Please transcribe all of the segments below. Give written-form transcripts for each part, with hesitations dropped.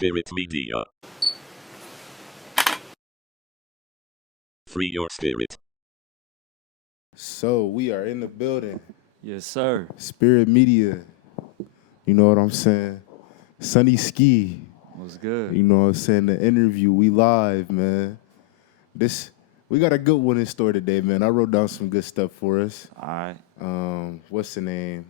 Spirit Media. Free your spirit. So we are in the building. Yes, sir. Spirit Media. You know what I'm saying? Sonny Ski. What's good? You know what I'm saying? The interview. We live, man. We got a good one in store today, man. I wrote down some good stuff for us. All right. What's the name?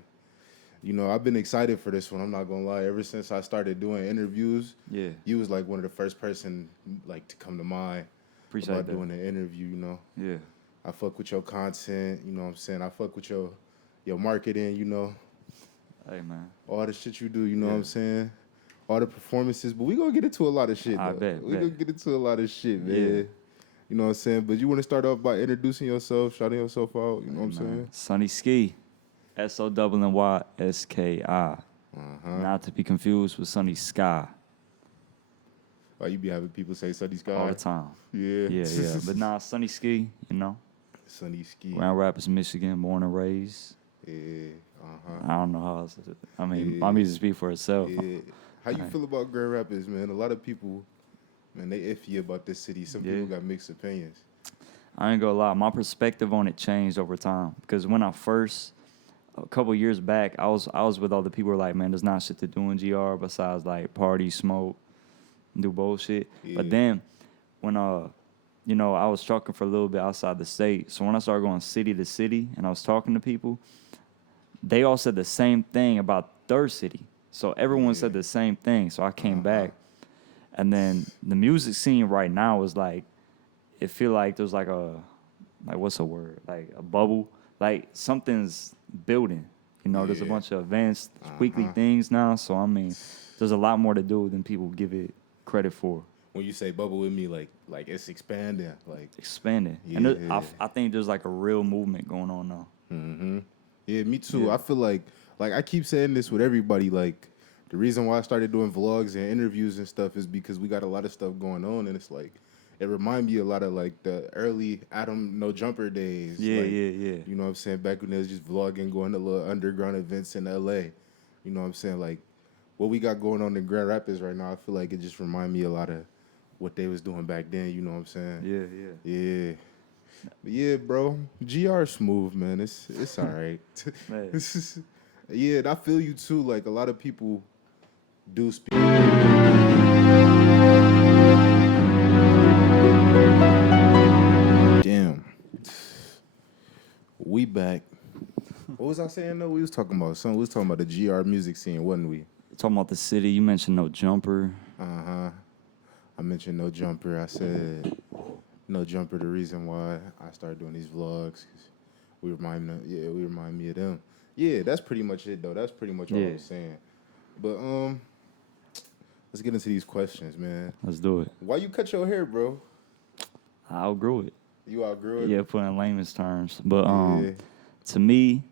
You know, I've been excited for this one. I'm not gonna lie. Ever since I started doing interviews, Yeah. you was like one of the first person like to come to mind Appreciate about that. doing an interview. You know, Yeah. I fuck with your content. You know what I'm saying? I fuck with your marketing. You know, Hey, man. all the shit you do. You know what Yeah. I'm saying? All the performances. But we gonna get into a lot of shit I though. bet, We bet. gonna get into a lot of shit, man. Yeah. You know what I'm saying? But you want to start off by introducing yourself, shouting yourself out. You know what I'm saying? Sonny Ski. SONNYSKI. Not to be confused with Sonny Sky Why you be having people say Sunny Sky? all the time. Yeah. Yeah. But nah, Sonny Ski, Sunny Ski. Grand Rapids, Michigan, born and raised. Yeah. I don't know how else. My Yeah. music speak for itself. Yeah. How you Alright. feel about Grand Rapids, man? A lot of people, man, they iffy about this city. Some Yeah. people got mixed opinions. I ain't gonna lie, my perspective on it changed over time. Because when I first, a couple years back, I was with other people who were like, man, there's not shit to do in GR besides like party, smoke, do bullshit. Yeah. But then when I was trucking for a little bit outside the state. So when I started going city to city and I was talking to people, they all said the same thing about their city. So everyone said the same thing. So I came back. And then the music scene right now is like, it feel like there's like what's the word? Like a bubble. Like something's building. There's a Yeah. bunch of events, weekly things now. So I mean, there's a lot more to do than people give it credit for. When you say bubble with me, like it's expanding, like Expanding. And I think there's like a real movement going on now. yeah, me too. Yeah. I feel like I keep saying this with everybody. Like the reason why I started doing vlogs and interviews and stuff is because we got a lot of stuff going on, and it's like it reminds me a lot of like the early Adam No Jumper days. Yeah, like, yeah. You know what I'm saying? Back when they was just vlogging, going to little underground events in LA. You know what I'm saying? Like what we got going on in Grand Rapids right now, I feel like it just remind me a lot of what they was doing back then. You know what I'm saying? Yeah. Yeah. But yeah, bro. GR smooth, man. It's all right. Man. Yeah, and I feel you too. Like a lot of people do speak. Damn. We back. What was I saying though? We was talking about something. We was talking about the GR music scene, wasn't we? Talking about the city, you mentioned No Jumper. I mentioned No Jumper. I said No Jumper. The reason why I started doing these vlogs, 'cause we remind me of them. Yeah, that's pretty much it though. That's pretty much all I Yeah. was saying. But let's get into these questions, man. Let's do it. Why you cut your hair, bro? I outgrew it. You outgrew it. Yeah, put in layman's terms. But Yeah. to me,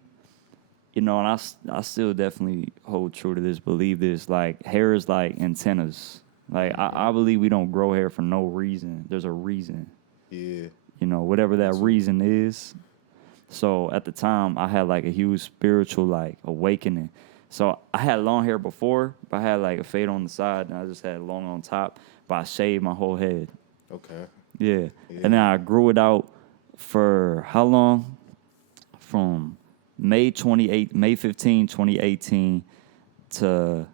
and I still definitely hold true to this, believe this. Like hair is like antennas. Like I believe we don't grow hair for no reason. There's a reason. Yeah. Whatever that reason is. So at the time, I had like a huge spiritual like awakening. So I had long hair before, but I had like a fade on the side, and I just had long on top. But I shaved my whole head. Okay. Yeah. And then I grew it out for how long? From May 15, 2018 to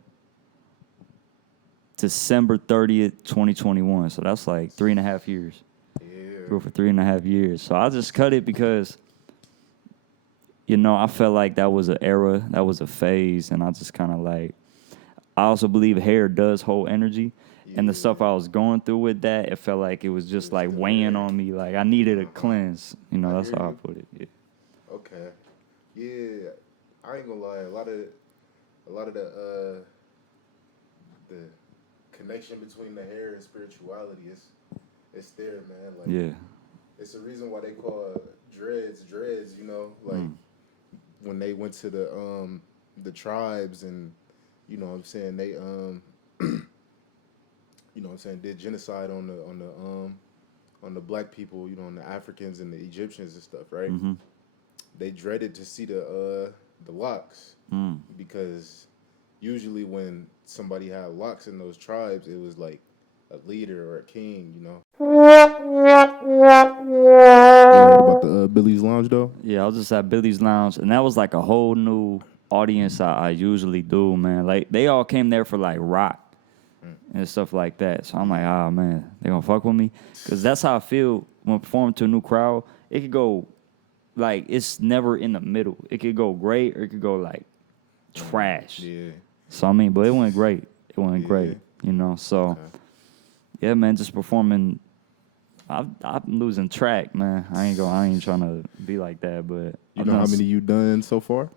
December 30th, 2021. So that's like 3.5 years. Yeah. Grew for 3.5 years. So I just cut it because, I felt like that was an era, that was a phase, and I just kind of like, I also believe hair does hold energy. And the stuff I was going through with that, it felt like it was just like weighing on me. Like I needed a cleanse. That's hear how I you. put it. Yeah. Okay. Yeah. I ain't gonna lie. A lot of the connection between the hair and spirituality it's there, man. Like Yeah. it's the reason why they call dreads. Like when they went to the tribes and you know what I'm saying, they you know what I'm saying, did genocide on the black people, on the Africans and the Egyptians and stuff, right? They dreaded to see the locks because usually when somebody had locks in those tribes, it was like a leader or a king, you know. You heard about the Billy's Lounge though? Yeah, I was just at Billy's Lounge, and that was like a whole new audience I usually do, man. Like they all came there for like rock and stuff like that. So I'm like, ah, man, they gonna fuck with me, cause that's how I feel when performing to a new crowd. It could go like it's never in the middle. It could go great or it could go like trash. Yeah. So I mean, but it went great. It went Yeah. great, you know. So Okay. yeah, man, just performing. I'm losing track, man. I ain't trying to be like that, but You I've know done how many you done so far?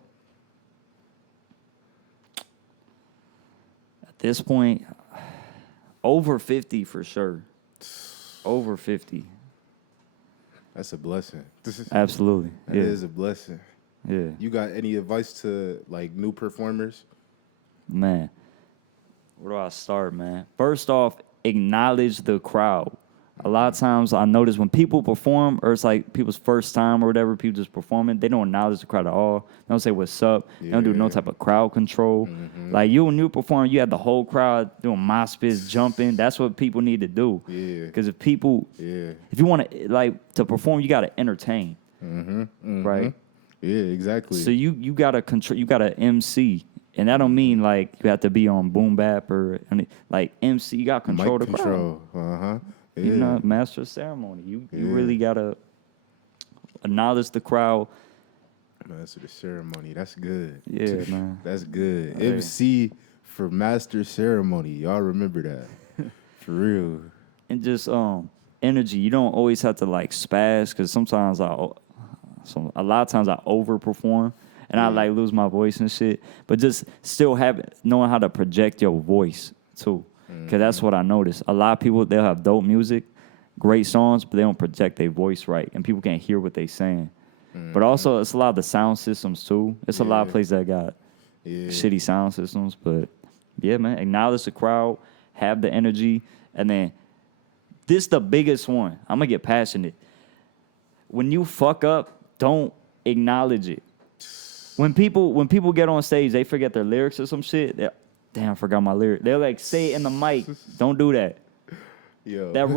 at this point, over 50 for sure. Over 50, That's a blessing. absolutely. That Yeah, is a blessing. yeah, You got any advice to like new performers? man. Where do I start, man? First off, acknowledge the crowd. A lot of times I notice when people perform, or it's like people's first time or whatever, people just performing, they don't acknowledge the crowd at all. They don't say what's up. They don't do no Yeah. type of crowd control. Like you, when you perform, you have the whole crowd doing mosh pits, jumping. That's what people need to do. Yeah. Because if people, Yeah. if you want to like to perform, you got to entertain, right? Yeah, exactly. So you gotta control. You gotta MC, and that don't mean like you have to be on boom bap or like MC. You gotta control Mic the crowd. control. Uh-huh. Yeah. You know, master of ceremony. You Yeah. really gotta acknowledge the crowd. Master the ceremony. That's good. Yeah, man. That's good. Yeah. MC for master ceremony. Y'all remember that. For real. And just energy. You don't always have to like spaz because sometimes a lot of times I overperform and I like lose my voice and shit. But just still knowing how to project your voice too, because that's what I noticed. A lot of people, they'll have dope music, great songs, but they don't project their voice right, and people can't hear what they saying. But also, it's a lot of the sound systems too. It's a lot of Yeah. places that got Yeah. shitty sound systems. But yeah, man, acknowledge the crowd, have the energy, and then this the biggest one. I'm gonna get passionate. When you fuck up, don't acknowledge it. When people get on stage, they forget their lyrics or some shit. Damn, I forgot my lyric. They're like, say it in the mic. Don't do that. Yo. That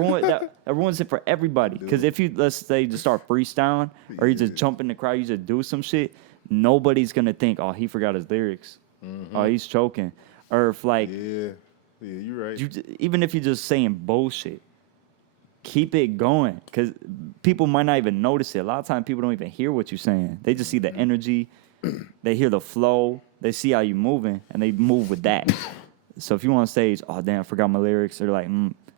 ruins it for everybody. Because if you, let's say, just start freestyling or you just jump in the crowd, you just do some shit, nobody's gonna think, oh, he forgot his lyrics. Oh, he's choking. Or if like, Yeah. Yeah, you're right. even if you're just saying bullshit, keep it going. Because people might not even notice it. A lot of times people don't even hear what you're saying. They just see the energy. They hear the flow. They see how you moving, and they move with that. So if you on stage, oh, damn, I forgot my lyrics. They're like,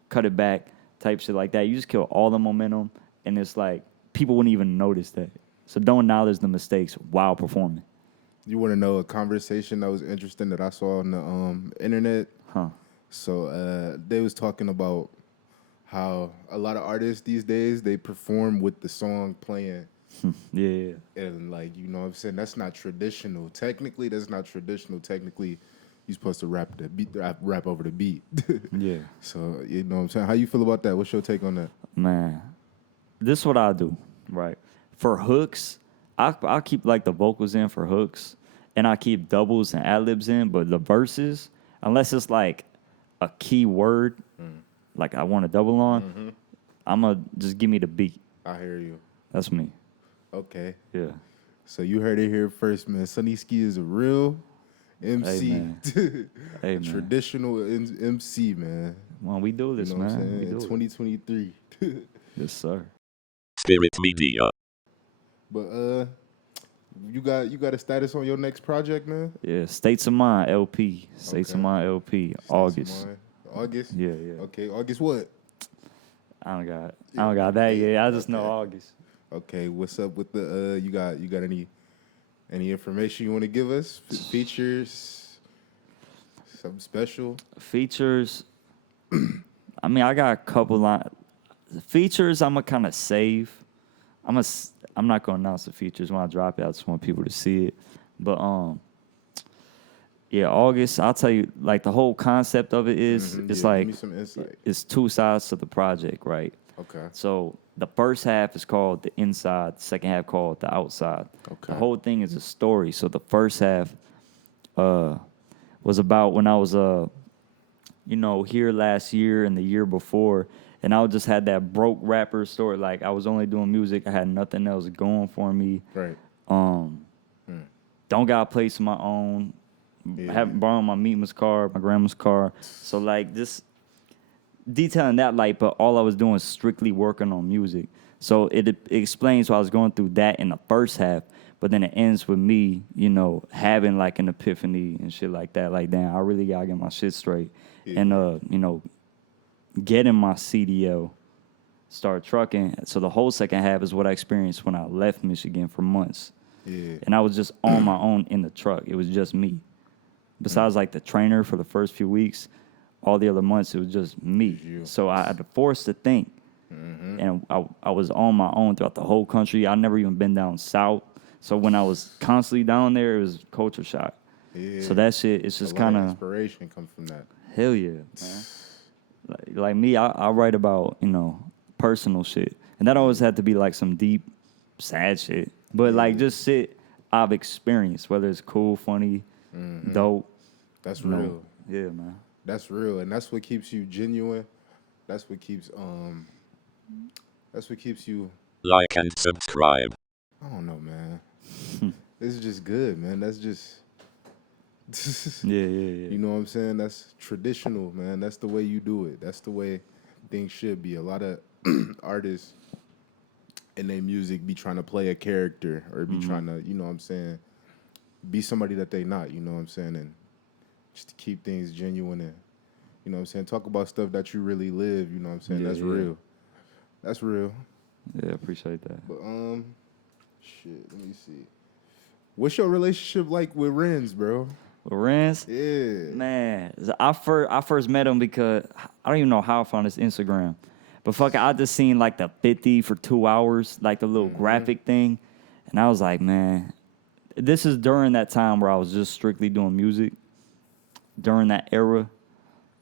cut it back, type shit like that. You just kill all the momentum, and it's like people wouldn't even notice that. So don't acknowledge the mistakes while performing. You want to know a conversation that was interesting that I saw on the internet? Huh. So they was talking about how a lot of artists these days, they perform with the song playing. Yeah. And like, you know what I'm saying? That's not traditional. Technically, that's not traditional. Technically, you're supposed to rap the beat, rap over the beat. Yeah. So, you know what I'm saying? How you feel about that? What's your take on that? Man, this is what I do, right? For hooks, I keep like the vocals in for hooks, and I keep doubles and ad-libs in, but the verses, unless it's like a key word, like I want to double on, I'ma just give me the beat. I hear you. That's me. Okay. Yeah. So you heard it here first, man. Sonny Ski is a real MC. man. Hey, man. Traditional MC, man. Well, we do You this, know what I'm man. saying? We In do it. 2023. Yes, sir. Spirit Media. But you got a status on your next project, man? Yeah, States of Mind LP. States of Okay. Mind LP. August. States of Mind. August? Yeah, yeah. Okay, August what? I don't got that yet. I just know Okay. August. Okay, what's up with the you got any information you want to give us? Features? Something special? Features. I mean, I got a couple features. I'm gonna kind of save. I'm not gonna announce the features when I drop it. I just want people to see it. But yeah, August. I'll tell you. Like the whole concept of it is, it's Yeah, like give me some insight. it's two sides to the project, right? Okay. So the first half is called the inside. The second half called the outside. Okay. The whole thing is a story. So the first half, was about when I was here last year and the year before, and I just had that broke rapper story. Like I was only doing music, I had nothing else going for me. Right. Don't got a place of my own. Yeah. Haven't borrowed my meetman's car, my grandma's car. So like just detailing that light, but all I was doing was strictly working on music. So it explains why I was going through that in the first half, but then it ends with me, having like an epiphany and shit like that. Like, damn, I really gotta get my shit straight. Yeah. And getting my CDL, start trucking. So the whole second half is what I experienced when I left Michigan for months. Yeah. And I was just on my own in the truck. It was just me. Besides like the trainer for the first few weeks, all the other months it was just me. You. So I had to force to think. And I was on my own throughout the whole country. I never even been down south. So when I was constantly down there, it was culture shock. Yeah. So that shit, it's just A lot of kind of, inspiration comes from that. hell yeah, man. Like me, I write about, personal shit. And that always had to be like some deep, sad shit. But like just shit I've experienced, whether it's cool, funny, dope. That's you know. real. Yeah, man. That's real, and that's what keeps you genuine. That's what keeps you. Like and subscribe. I don't know, man. This is just good, man. That's just. Yeah. You know what I'm saying? That's traditional, man. That's the way you do it. That's the way things should be. A lot of artists in their music be trying to play a character or be trying to, you know what I'm saying, be somebody that they not, you know what I'm saying, and just to keep things genuine and, you know what I'm saying, talk about stuff that you really live, you know what I'm saying. Yeah, That's yeah. real. That's real. Yeah, appreciate that. But shit, let me see. What's your relationship like with Renz, bro? With Renz, Yeah. man, I first met him because I don't even know how I found his Instagram. But fuck it, I just seen like the 50 for 2 hours, like the little graphic thing. And I was like, man, this is during that time where I was just strictly doing music. During that era.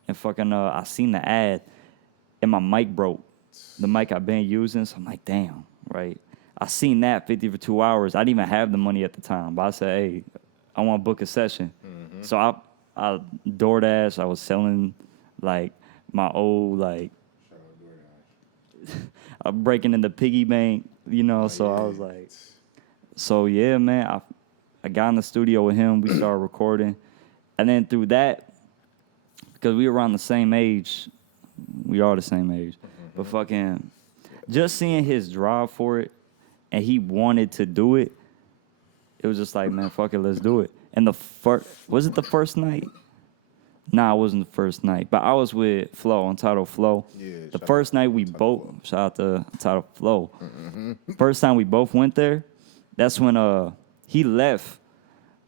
And fucking, I seen the ad and my mic broke. The mic I've been using. So I'm like, damn, right? I seen that 50 for 2 hours. I didn't even have the money at the time. But I said, hey, I want to book a session. So I DoorDash, I was selling like my old, like, I'm breaking in the piggy bank, so I was like, so yeah, man, I got in the studio with him, we started recording, and then through that, because we were around the same age, we are the same age, but fucking, just seeing his drive for it, and he wanted to do it, it was just like, man, fuck it, let's do it. And was it the first night? Nah, it wasn't the first night. But I was with Flo, Untitled Flo. Yeah, The shout first out night to we Untitled both, Flo. shout out to Untitled Flo. First time we both went there, that's when he left.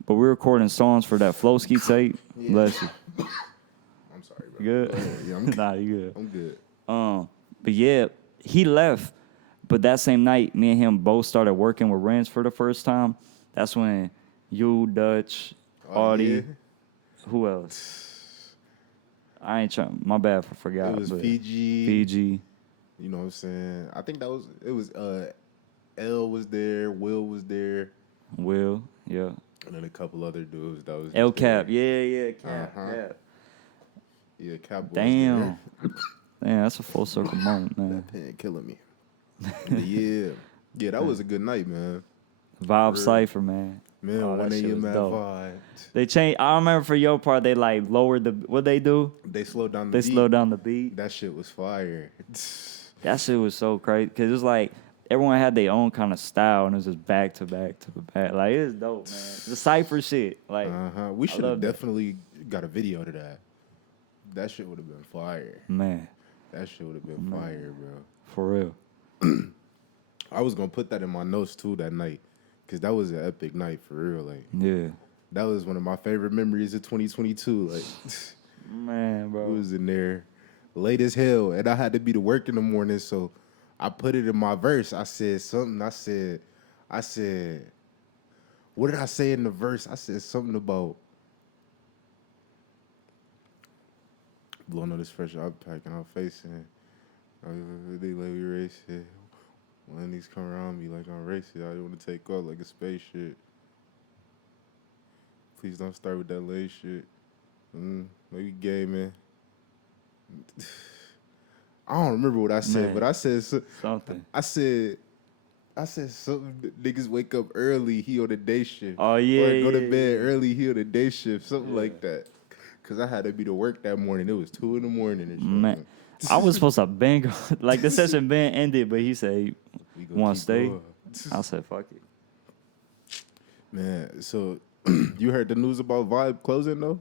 But we were recording songs for that Flowski tape. Yeah. Bless you. I'm sorry, bro. You good? Go ahead. Yeah, I'm good. Nah, you good. I'm good. But yeah, he left. But that same night, me and him both started working with Renz for the first time. That's when you, Dutch, Audie, Yeah. who else? I ain't trying. My bad for forgot. It was but Fiji. Fiji. You know what I'm saying? I think it was L was there, Will was there, Will. Yeah. and then a couple other dudes that was just El Cap. there. Yeah. Cap. Uh-huh. Cap. Yeah, Cap was Damn. there. Damn, that's a full circle moment, man. That pen killing me. Yeah, that was a good night, man. Vibe real. Cypher, man. Man, Oh, 1 that shit a.m. was at dope. vibe. They changed. I remember for your part, they like lowered the. What they do? They slowed down the They beat. slowed down the beat. That shit was fire. That shit was so crazy because it was like everyone had their own kind of style and it was just back to back to back. Like it was dope, man. The Cypher shit, like We should have loved it. definitely got a video to that. That shit would have been fire. man, That shit would have been fire, bro. for real. I was gonna put that in my notes too that night, cause that was an epic night for real. Like Yeah, that was one of my favorite memories of 2022. Like man, we bro. was in there late as hell, and I had to be to work in the morning, so I put it in my verse. I said something. I said, what did I say in the verse? I said something about blowing on this fresh out packing our face and they like we race it. When these come around me like I'm racing, I want to take off like a spaceship. Please don't start with that late shit. Maybe gaming. I don't remember what I said, Man. but I said Something. I said something. Niggas wake up early, he on the day shift. Oh, yeah, Or go to yeah, bed yeah. early, he on the day shift, something like that. Cause I had to be to work that morning. It was 2 in the morning or Man, something. I was supposed to bang. Like the session been ended, but he said, We gonna "Want to keep stay?" going. I said, "Fuck it." Man, so you heard the news about Vibe closing though?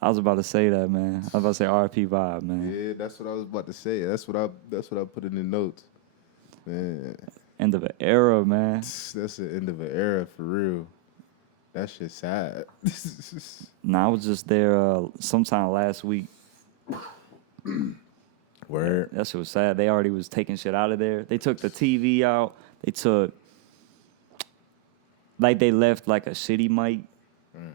I was about to say that, man. I was about to say RP Vibe, man. Yeah, that's what I was about to say. That's what I put in the notes. Man, End of an era, man. that's the end of an era for real. That shit sad. Nah, I was just there sometime last week. Word. That shit was sad. They already was taking shit out of there. They took the TV out. They took, like, they left like a shitty mic.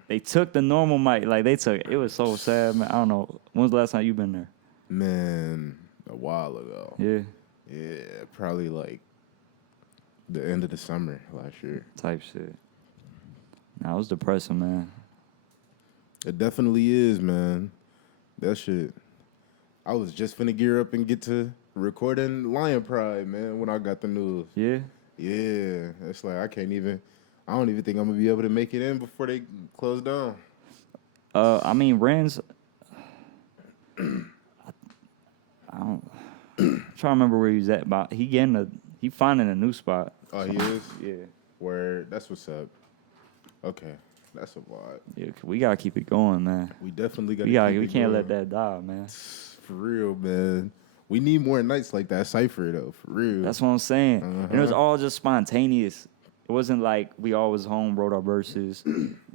They took the normal mic. Like, they took, it was so sad, man. I don't know. When's the last time you been there? Man, a while ago. Yeah, Yeah, probably like the end of the summer last year. type shit. Nah, it was depressing, man. It definitely is, man. That shit. I was just finna gear up and get to recording Lion Pride, man, when I got the news. Yeah? Yeah, it's like I don't even think I'm gonna be able to make it in before they close down. I mean, Ren's, I don't, I'm trying to remember where he's at, but he finding a new spot. Oh, he is? Yeah. Word, that's what's up. Okay, that's a vibe. Yeah, 'cause we gotta keep it going, man. We definitely We gotta can't let that die, man. For real, man. We need more nights like that Cypher though, for real. That's what I'm saying. And it was Uh-huh. all just spontaneous. It wasn't like we all was home, wrote our verses,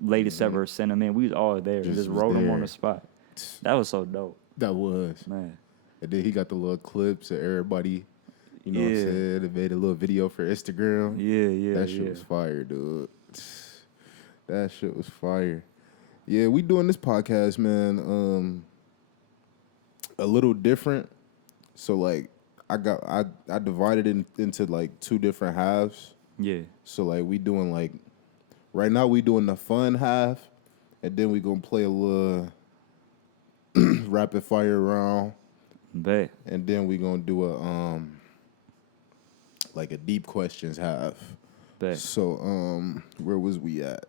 latest ever, sent them in. We was all there, Just just was wrote them on there. the spot. That was so dope, That was. man. And then he got the little clips of everybody, you know what I'm Yeah. saying? They made a little video for Instagram. Yeah, That shit yeah. was fire, dude. That shit was fire. Yeah, we doing this podcast, man, a little different. So like I divided it into like 2 different halves. Yeah, So like we doing like right now we doing the fun half, and then we gonna play a little rapid fire round, bet. and then we gonna do a like a deep questions half. Bet. So where was we at?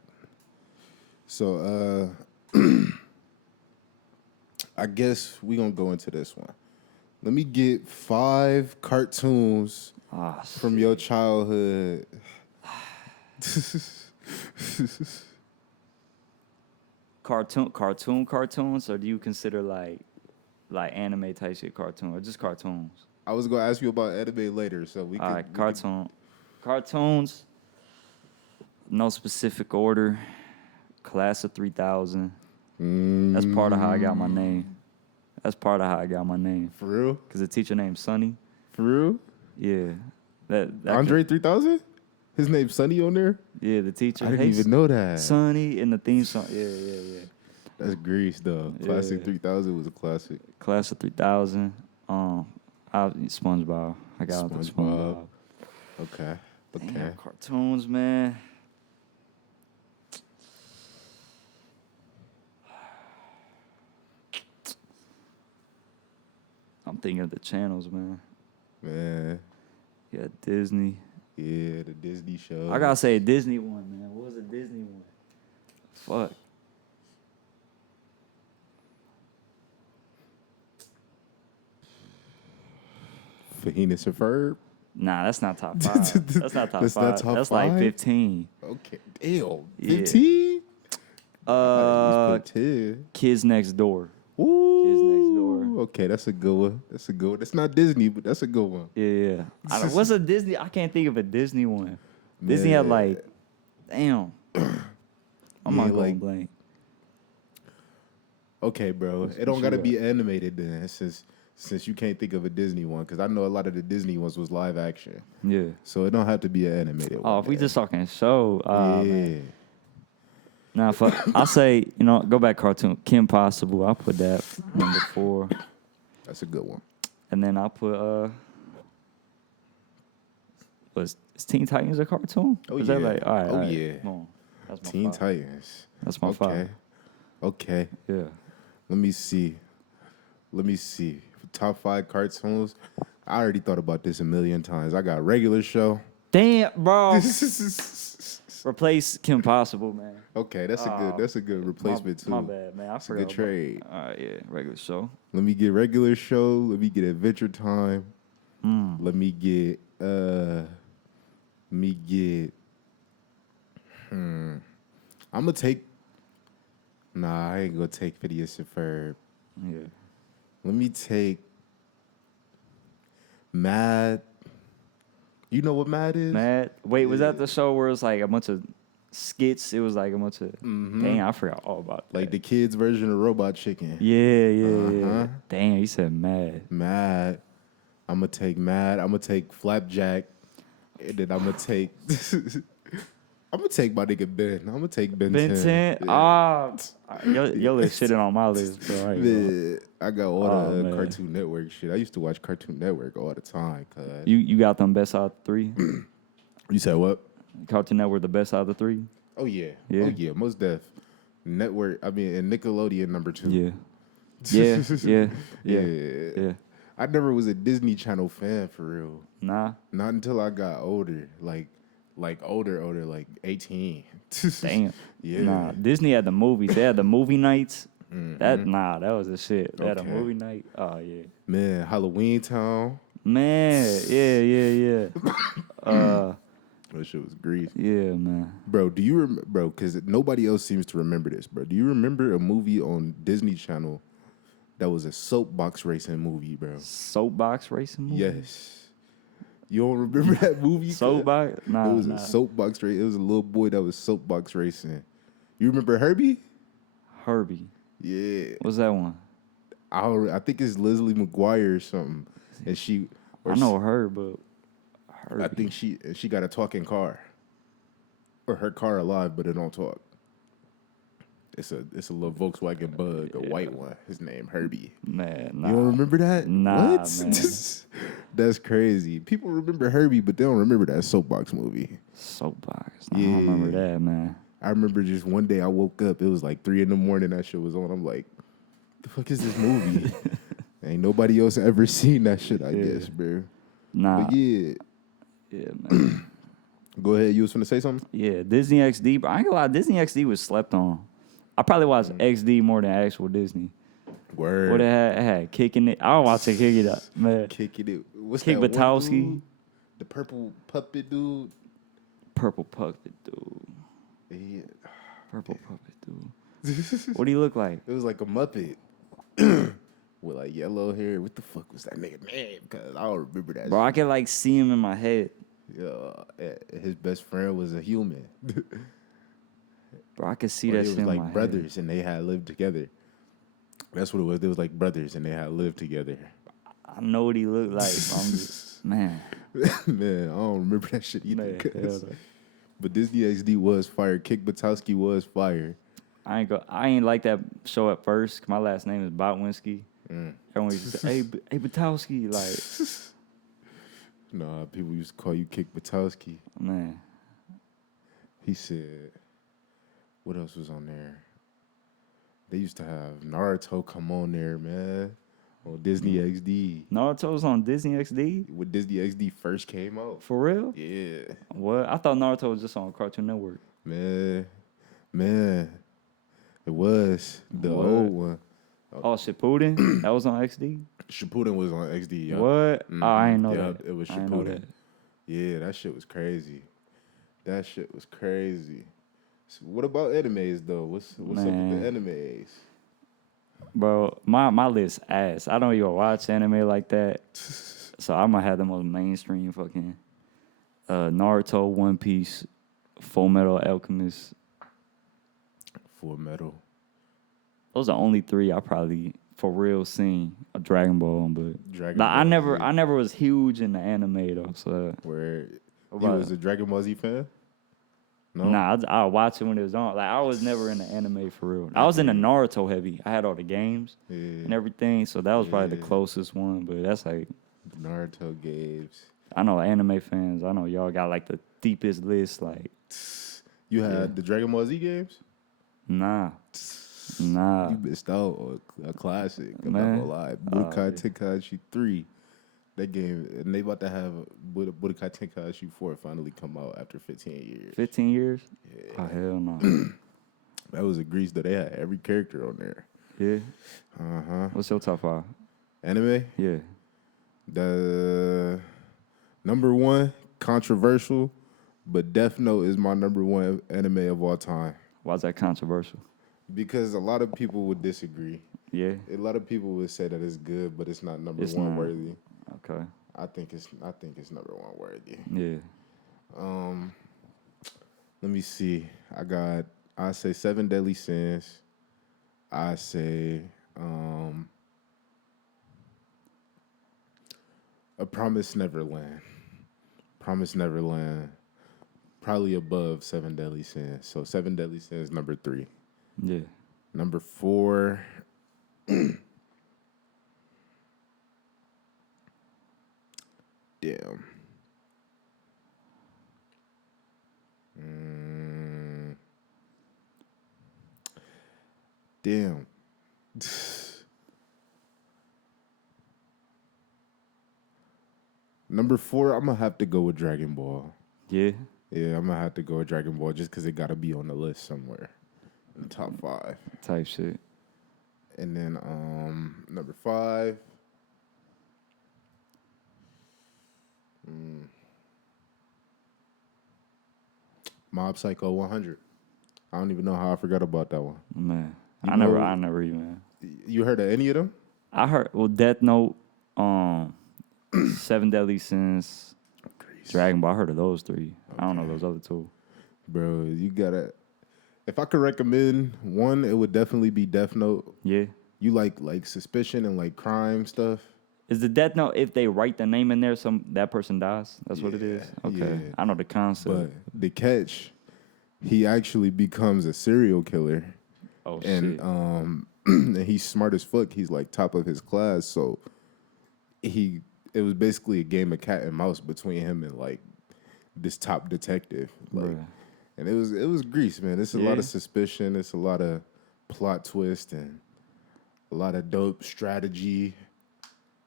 So I guess we gonna go into this one. Let me get 5 cartoons Ah, from your childhood. cartoons, or do you consider like anime type shit cartoon, or just cartoons? I was gonna ask you about anime later, so we All could. right, cartoons. No specific order. Class of 3000. That's part of how I got my name. That's part of how I got my name. For real? Cause the teacher named Sonny. For real? Yeah. That Andre 3000? His name's Sonny on there? Yeah, the teacher. I didn't even know that. Sonny in the theme song. Yeah. That's Grease, though. Classic Yeah. 3000 was a classic. Class of 3000. SpongeBob. I got the SpongeBob. Okay. Damn, cartoons, man. I'm thinking of the channels, man. Man. Yeah, Disney. Yeah, the Disney show. I gotta say a Disney one, man. What was a Disney one? Fuck. Phineas and Ferb. Nah, that's not top 5. That's not top That's 5. not top That's 5? like 15. Okay. Damn. Yeah. 15? Put 10. Kids Next Door. Ooh. Kids Next Door. Okay, that's a good one. That's not Disney, but that's a good one. Yeah. What's a Disney? I can't think of a Disney one. Disney had like, damn. I'm not Yeah, going like- blank. Okay, bro. It don't gotta be animated then, since you can't think of a Disney one, because I know a lot of the Disney ones was live action, Yeah. so it don't have to be an animated one. Oh, if we man. just talking show, yeah, man. Nah, I'll say, go back cartoon. Kim Possible, I'll put that number 4. that's a good one. And then I'll put, is Teen Titans a cartoon? Oh, Is that yeah. like, all right, Oh, all right. yeah. Come on. That's my Teen 5. Titans. That's my Okay. 5. Okay. Yeah. Let me see. Top 5 cartoons. I already thought about this a million times. I got Regular Show. Damn, bro. Replace Kim Possible, man. Okay, that's a good replacement too. My bad, man. I It's a forgot good trade. All right, yeah, Regular Show. Let me get Regular Show. Let me get Adventure Time. Let me get I'm gonna take I ain't gonna take Phineas and Ferb. Yeah. Let me take Mad. You know what Mad is? Mad. Wait, was that the show where it was like a bunch of skits? It was like a bunch of. Dang, I forgot all about that. Like the kids' version of Robot Chicken. Yeah. Damn, you said Mad. Mad. I'm gonna take Mad. I'm gonna take Flapjack, and then I'm gonna take. I'm gonna take my nigga Ben. I'm gonna take Ben 10. Ben 10. Yeah. Ah, your list shitting on my list, bro. I ain't gonna- Man, I got all the man. Cartoon Network shit. I used to watch Cartoon Network all the time. Cause You got them best out of 3? you said what? Cartoon Network the best out of the 3? Oh yeah. Yeah. Oh yeah. Most def. Network. I mean, and Nickelodeon number 2. Yeah. I never was a Disney Channel fan for real. Nah. Not until I got older. Like older, like 18. Damn. Yeah. Nah. Disney had the movies. They had the movie nights. That was the shit. They had a Okay. movie night. Oh yeah. Man, Halloween Town. Man, yeah. That shit was greasy. Yeah, man. Bro, do you remember, bro, because nobody else seems to remember this, bro. Do you remember a movie on Disney Channel that was a soapbox racing movie, bro? Soapbox racing movie? Yes. You don't remember that movie? cuz? Soapbox? Nah, It was a soapbox race. It was a little boy that was soapbox racing. You remember Herbie? Herbie. Yeah. What's that one? I think it's Leslie McGuire or something. And she... I know her, but Herbie. I think she got a talking car. Or her car alive, but it don't talk. It's a little Volkswagen Bug, a white one. His name Herbie. Man, nah. You don't remember that? Nah, What? man. That's crazy. People remember Herbie, but they don't remember that soapbox movie. Soapbox. Nah, I don't remember that, man. I remember just one day I woke up. It was like 3 a.m. That shit was on. I'm like, the fuck is this movie? Ain't nobody else ever seen that shit, I guess, bro. Nah. But yeah. Yeah, man. Go ahead. You was finna say something? Yeah, Disney XD. But I ain't gonna lie, Disney XD was slept on. I probably watched XD more than actual Disney. Word. What it had Kicking It. I don't watch it Kicking It up, man. Kicking it. What's Kick that one Butowski. dude? The purple puppet dude. Purple puppet dude. Yeah. Purple puppet dude. What do you look like? It was like a Muppet. With like yellow hair. What the fuck was that nigga name? Cause I don't remember that. Bro, I can like see him in my head. Yeah, his best friend was a human. Bro, I can see Or that it shit was in my like brothers and they had lived together. That's what it was. They was like brothers and they had lived together. head. I know what he looked like. But I'm just, man. Man, I don't remember that shit either. Man, 'cause- hell no. But Disney XD was fire. Kick Butowski was fire. I ain't like that show at first. 'Cause my last name is Botwinski. Everyone used to say, hey, Butowski. Like, Nah, people used to call you Kick Butowski. man. He said, what else was on there? They used to have Naruto come on there, man. On Disney XD. Naruto's on Disney XD? When Disney XD first came out. For real? Yeah. What? I thought Naruto was just on Cartoon Network. Man. It was the What? old one. Oh, Shippuden? That was on XD? Shippuden was on XD. Yup. What? Oh, I ain't know Yup, that. it was I ain't know Shippuden. that. Yeah, that shit was crazy. So what about animes though? What's up with Man. the animes? Bro, my list ass. I don't even watch anime like that. So I'm gonna have the most mainstream fucking Naruto, One Piece, Full Metal Alchemist. Full Metal. Those are only 3 I probably for real seen. A Dragon Ball, but Dragon like, I Ball Z. I never was huge in the anime though. So Where What you about was a Dragon Ball Z fan? No. nah, I watch it when it was on. Like I was never in the anime for real. I was in the Naruto heavy. I had all the games Yeah. and everything, so that was probably the Yeah. closest one. But that's like Naruto games. I know anime fans. I know y'all got like the deepest list. Like You had the Dragon Ball Z games? nah, Nah, You missed out on a classic. I'm not man. gonna lie. Oh, Budokai yeah. Tenkaichi 3. That game, and they about to have Budokai Tenkaichi 4 finally come out after 15 years. 15 years? Oh, hell no. That was a Grease that they had every character on there. Yeah. Uh-huh. What's your top 5? Anime? Yeah. The number one, controversial, but Death Note is my number one anime of all time. Why is that controversial? Because a lot of people would disagree. Yeah. A lot of people would say that it's good, but it's not number It's one not. worthy. Okay. I think it's number one worthy. Yeah. Let me see. I say Seven Deadly Sins. I say A Promise Neverland. Promise Neverland. Probably above Seven Deadly Sins. So Seven Deadly Sins number 3. Yeah. Number 4. Damn. Damn. Number 4, I'm gonna have to go with Dragon Ball. Yeah. Yeah, I'm gonna have to go with Dragon Ball just because it gotta be on the list somewhere in the top 5. Type shit. And then number 5. Mob Psycho 100. I don't even know how I forgot about that one. Man. You I never even. You heard of any of them? I heard, well, Death Note, Seven Deadly Sins, Dragon Ball. I heard of those 3. I don't know those other 2. Bro, you gotta. If I could recommend one, it would definitely be Death Note. Yeah. You like suspicion and like crime stuff. Is the Death Note, if they write the name in there, that person dies? That's what it is? Okay. yeah. I know the concept. But the catch, he actually becomes a serial killer. oh, And shit. and he's smart as fuck. He's like top of his class. So it was basically a game of cat and mouse between him and like this top detective. Like, Bruh. and it was Grease, man. It's a lot Yeah. of suspicion. It's a lot of plot twist and a lot of dope strategy.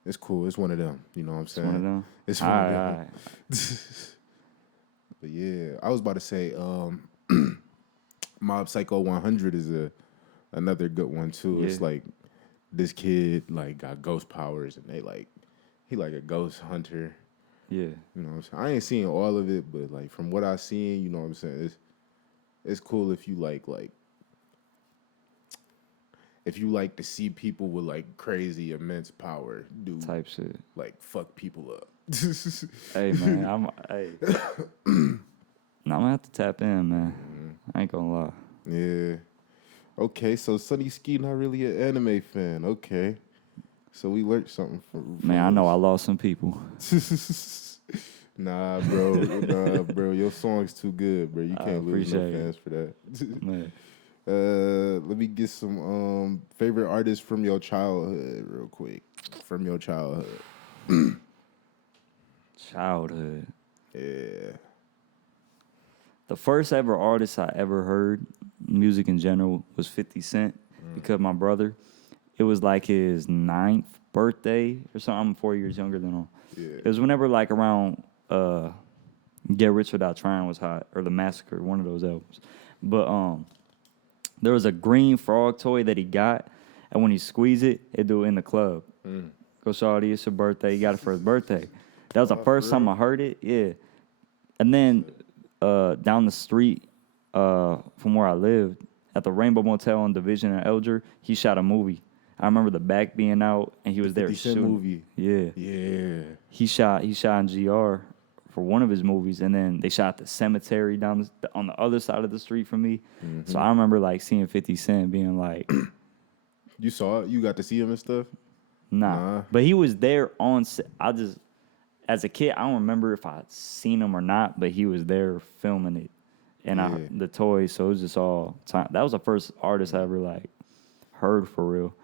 It's cool. It's one of them. You know what I'm saying? One of them? It's one of them. All right. But yeah, I was about to say Mob Psycho 100 is another good one too. Yeah. It's like this kid like got ghost powers and he like a ghost hunter. Yeah. You know what I'm saying? I ain't seen all of it, but like from what I seen, you know what I'm saying, it's cool if you like if you like to see people with like crazy immense power do Type shit. like fuck people up. Hey, man. Hey. I'm gonna have to tap in, man. I ain't gonna lie. Yeah. Okay, so Sonny Ski not really an anime fan. Okay. So we learned something from Man, I know I this. lost some people. Nah, bro. Your song's too good, bro. You I can't lose no appreciate it. fans for that. Man. Let me get some favorite artists from your childhood real quick. From your childhood. Childhood. Yeah. The first ever artist I ever heard, music in general, was 50 Cent. Because my brother, it was like his 9th birthday or something. I'm 4 years younger than him. Yeah. It was whenever like around Get Rich Without Trying was hot, or The Massacre, one of those albums. But there was a green frog toy that he got, and when he squeezed it, it do it in the club. Go, shawty, it's your birthday. He got it for his birthday. That was the first time I heard it. Yeah. And then down the street from where I lived, at the Rainbow Motel on Division and Elger, he shot a movie. I remember the back being out, and he was there 50 Cent shooting. movie. Yeah. Yeah. He shot in GR for one of his movies, and then they shot the cemetery down on the other side of the street from me. So I remember like seeing 50 Cent being like, You saw it? You got to see him and stuff? nah. But he was there on set. As a kid, I don't remember if I seen him or not, but he was there filming it. And Yeah. the toys, so it was just all time. That was the first artist I ever like heard for real.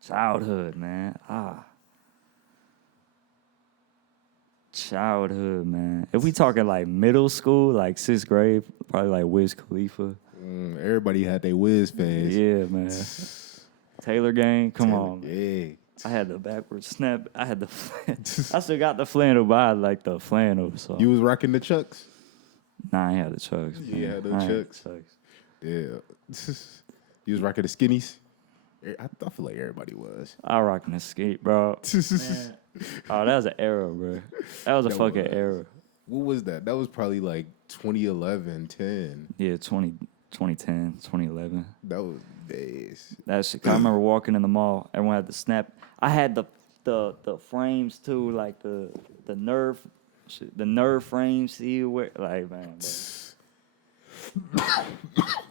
Childhood, man. Childhood, man. If we talking like middle school, like 6th grade, probably like Wiz Khalifa. Everybody had their whiz phase. Yeah, man. Taylor gang, come on. Man. Yeah. I had the backward snap. I had the. I still got the flannel, but I had like the flannel. So You was rocking the Chucks? nah, I ain't had the chucks. Yeah, Man. the I ain't had Chucks. Chucks. Yeah. You was rocking the skinnies? I feel like everybody was. I rocking the skate, bro. Man. Oh, that was an era, bro. That was a fucking era. What was that? That was probably like 2011, 10. Yeah, 2010, 2011. That was days. That shit. I remember walking in the mall. Everyone had the snap. I had the frames too, like the nerve frames. See where, like, man.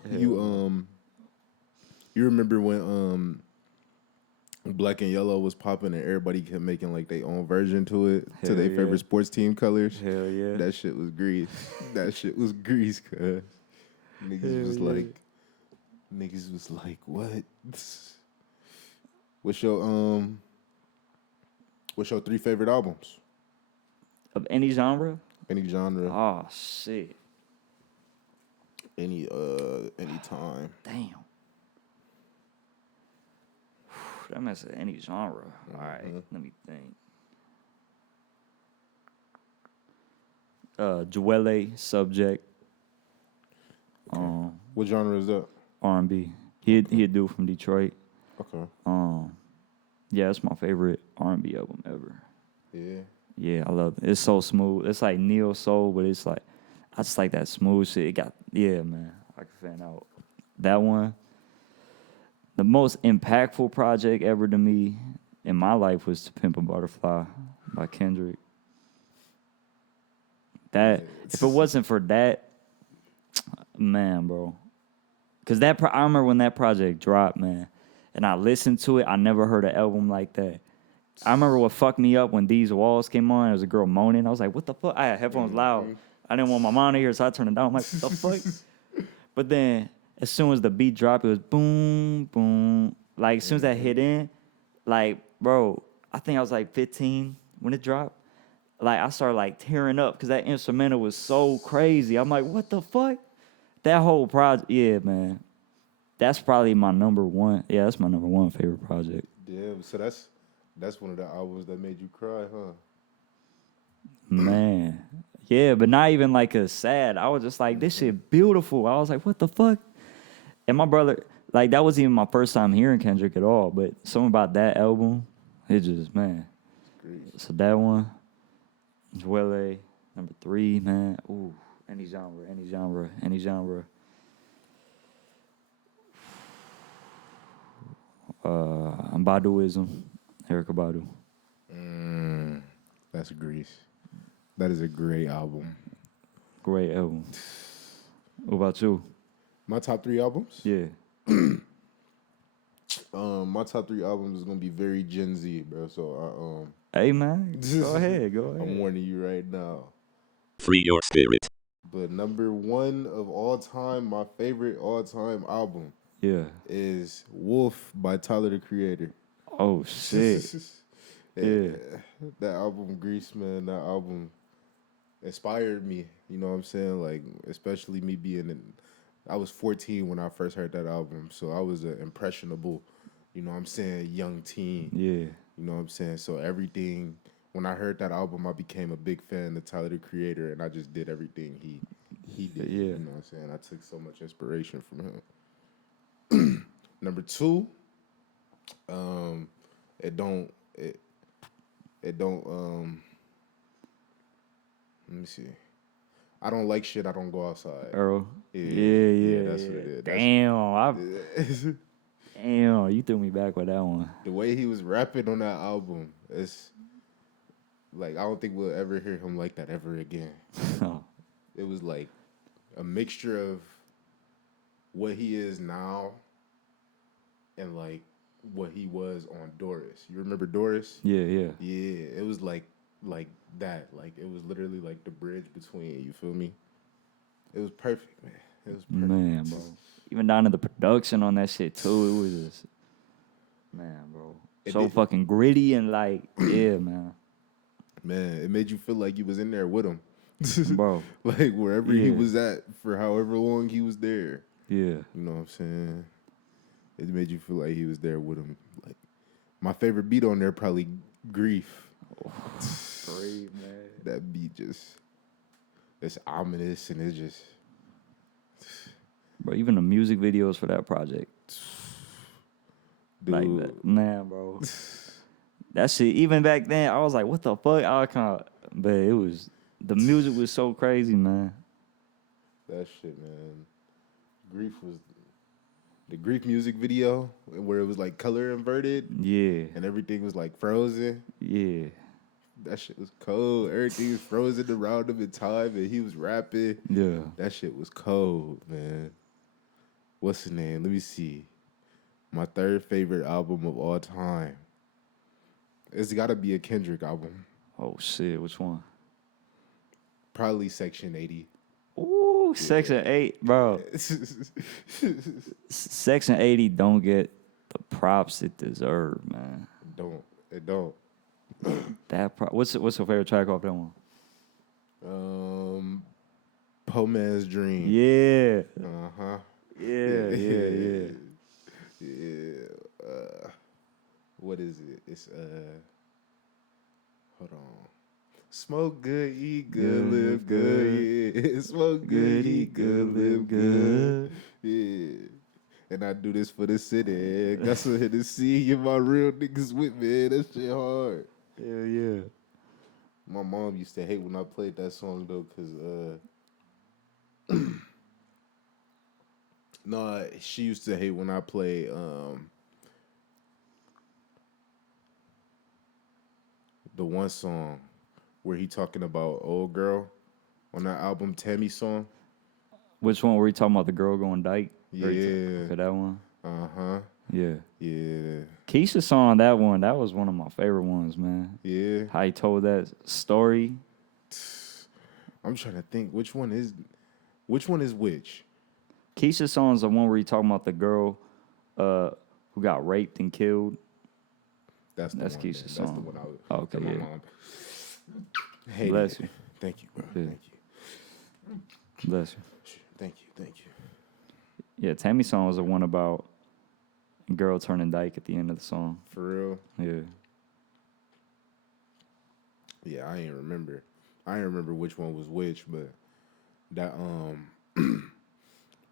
You remember when Black and Yellow was popping and everybody kept making like their own version to it, to their favorite sports team colors? Hell yeah. That shit was grease. That shit was grease, cuz. Niggas was like, what? What's your 3 favorite albums? Of any genre? Any genre, Oh shit. any time. Damn. That mess with any genre. All right, let me think. Dwelle, Subject. What genre is that? R&B. He a dude from Detroit. Okay. Yeah, it's my favorite R&B album ever. Yeah. Yeah, I love it. It's so smooth. It's like neo soul, but it's like I just like that smooth shit. It got man. I can fan out that one. The most impactful project ever to me in my life was "To Pimp a Butterfly" by Kendrick. That if it wasn't for that, man, bro. Cause I remember when that project dropped, man, and I listened to it. I never heard an album like that. I remember what fucked me up when These Walls came on. There was a girl moaning. I was like, what the fuck? I had headphones loud. I didn't want my mom to hear, so I turned it down. I'm like, what the fuck? But then, as soon as the beat dropped, it was boom, boom. Like, as soon as that hit in, like, bro, I think I was like 15 when it dropped. Like, I started, like, tearing up because that instrumental was so crazy. I'm like, what the fuck? That whole project, yeah, man. That's probably my number one. Yeah, that's my number one favorite project. Yeah, so that's one of the albums that made you cry, huh? Man. Yeah, but not even like a sad. I was just like, this shit beautiful. I was like, what the fuck? And my brother, like, that wasn't even my first time hearing Kendrick at all. But something about that album, it just, man. So that one, Dwelle, number 3, man. Ooh, any genre. Baduism, Erykah Badu. That's Grease. That is a great album. Great album. What about you? My top 3 albums? Yeah. My top 3 albums is gonna be very Gen Z, bro. So Hey, man. Go ahead. I'm warning you right now. Free your spirit. But number 1 of all time, my favorite all time album, Yeah. is Wolf by Tyler the Creator. Oh, shit. Yeah. That album, Grease, man, that album inspired me. You know what I'm saying? Like, especially me I was 14 when I first heard that album. So I was an impressionable, you know what I'm saying, young teen. Yeah. You know what I'm saying? So everything, when I heard that album, I became a big fan of Tyler the Creator, and I just did everything he did. Yeah. You know what I'm saying? I took so much inspiration from him. Number 2, let me see. I don't like shit, I don't go outside. Earl. Yeah, that's what it is. Damn, you threw me back with that one. The way he was rapping on that album, it's like, I don't think we'll ever hear him like that ever again. It was like a mixture of what he is now and like what he was on Doris. You remember Doris? Yeah. Yeah, it was like that. Like, it was literally like the bridge between, you feel me? It was perfect, man. It was perfect. Man, bro. Even down to the production on that shit, too. It was just, man, bro. So fucking gritty and like, yeah, man. Man, it made you feel like you was in there with him. Bro. Like, wherever he was at for however long he was there. Yeah. You know what I'm saying? It made you feel like he was there with him. Like my favorite beat on there probably Grief. Great, man. That beat just it's ominous and it's just Bro, even the music videos for that project. dude. Like that. Man, bro. That shit, even back then, I was like, what the fuck? But it was, the music was so crazy, man. That shit, man. Grief was the Grief music video where it was like color inverted Yeah. and everything was like frozen. Yeah. That shit was cold. Everything was frozen around him in time and he was rapping. Yeah. That shit was cold, man. What's the name? Let me see. My third favorite album of all time. It's got to be a Kendrick album. Oh, shit. Which one? Probably Section 80. Ooh, Section 8, bro. Section 80 don't get the props it deserve, man. It don't. What's your favorite track off that one? Po Man's Dream. Yeah. Uh-huh. Yeah. Yeah. What is it? It's hold on. Smoke good, eat good, live good. Yeah. Smoke good, eat good, live good. Yeah. And I do this for the city. Got some hit to see my real niggas with me. That shit hard. Hell yeah. My mom used to hate when I played that song though, cause no, she used to hate when I play the one song where he talking about old girl on that album Tammy song. Which one were you talking about? The girl going dyke? Yeah. Okay, that one. Uh-huh. Yeah. Yeah. Keisha's song on that one, that was one of my favorite ones, man. Yeah. How he told that story. I'm trying to think which one is which. Keisha's song is the one where he talking about the girl who got raped and killed. That's Keisha's song. That's the one I was. Okay, my yeah. mom hated Bless it. you. Thank you, bro. Yeah. Thank you. Bless you. Thank you. Yeah, Tammy's song was the one about a girl turning dyke at the end of the song. For real. Yeah. Yeah, I ain't remember which one was which, but that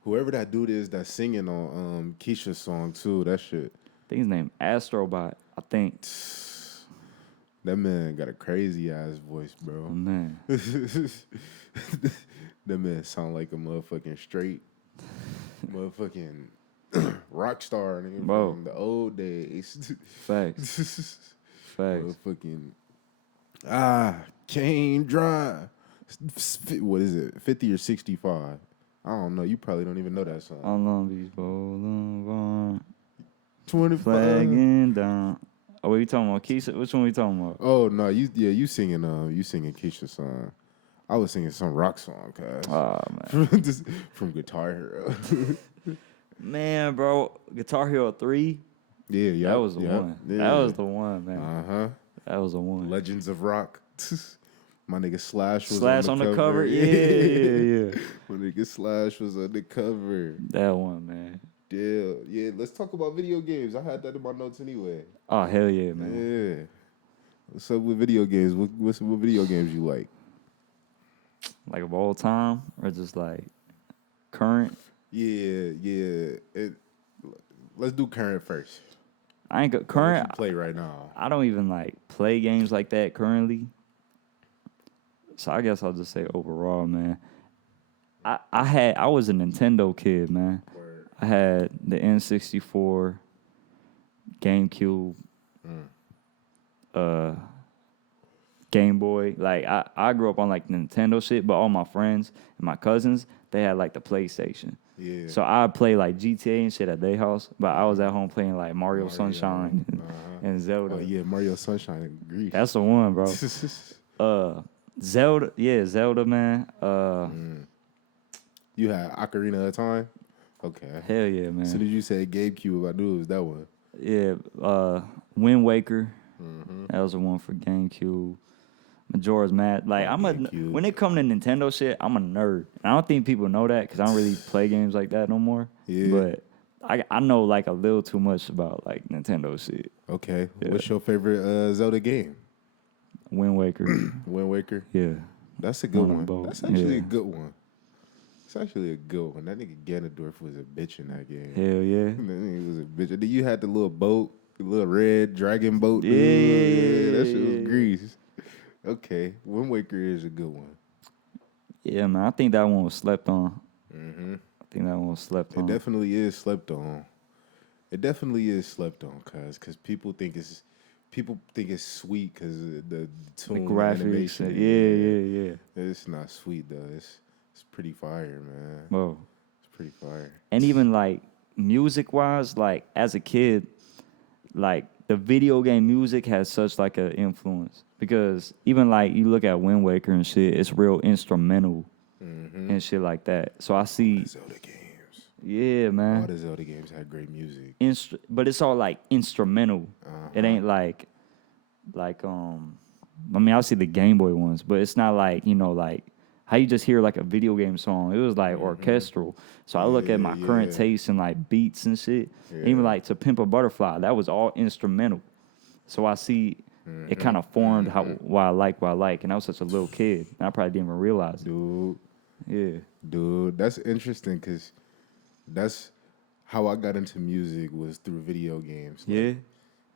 whoever that dude is that's singing on Keisha's song too, that shit. I think his name Astrobot, I think. That man got a crazy ass voice, bro. Oh, man. That man sound like a motherfucking straight motherfucking rock star nigga, Bro. from the old days. Facts. Motherfucking Cane Drive. What is it? 50 or 65? I don't know. You probably don't even know that song. On Long Beach Boulevard. 25. Flagging down. Oh, what you talking about? Keisha? Which one we talking about? Oh no, you singing Keisha's song. I was singing some rock song, cuz. Oh, man. From Guitar Hero. Man, bro. Guitar Hero 3? Yeah. That was the one. Yeah. That was the one, man. Uh-huh. That was the one. Legends of Rock. My nigga Slash was on the cover. Yeah. My nigga Slash was on the cover. That one, man. Yeah. Let's talk about video games. I had that in my notes anyway. Oh, hell yeah, man. Yeah. What's up with video games? What video games you like? Like of all time or just like current? Yeah. Let's do current first. I ain't got What current. you play right now? I don't even like play games like that currently. So I guess I'll just say overall, man. I was a Nintendo kid, man. Word. I had the N64, GameCube, Game Boy. Like I grew up on like Nintendo shit, but all my friends and my cousins, they had like the PlayStation. Yeah. So I'd play like GTA and shit at their house, but I was at home playing like Mario Sunshine and Zelda. Oh yeah, Mario Sunshine and Grease. That's the one, bro. Zelda, man. You had Ocarina of Time? Okay. Hell yeah, man. As soon as you said GameCube, I knew it was that one. Yeah, Wind Waker. That was the one for GameCube. Majora's Mask. Like On GameCube. when it come to Nintendo shit, I'm a nerd. And I don't think people know that because I don't really play games like that no more. Yeah. But I know like a little too much about like Nintendo shit. Okay. Yeah. What's your favorite Zelda game? Wind Waker. Wind Waker. Yeah. That's a good One of one. both. That's actually Yeah. a good one. It's actually a good one. That nigga Ganondorf was a bitch in that game. Hell yeah. That nigga was a bitch. And then you had the little boat, the little red dragon boat. Yeah, Dude. That shit yeah, was yeah. grease. Okay. Wind Waker is a good one. Yeah, man. I think that one was slept on. Mm-hmm. I think that one was slept It on. definitely is slept on. It definitely is slept on, cause people think it's sweet because the tune, The the graphics. animation. Yeah. It's not sweet though. It's pretty fire, man. Whoa. It's pretty fire. And even like music wise, like as a kid, like the video game music has such like an influence because even like you look at Wind Waker and shit, it's real instrumental and shit like that. So I see, Zelda games. yeah, All man. the Zelda games had great music. But it's all like instrumental. It ain't like I mean, obviously the Game Boy ones, but it's not like, like how you just hear like a video game song. It was like orchestral. So I look at my current Yeah. taste in like beats and shit. Yeah. Even like To Pimp a Butterfly, that was all instrumental. So I see it kind of formed why I like what I like. And I was such a little kid. And I probably didn't even realize it. Dude, that's interesting because that's how I got into music was through video games. Yeah.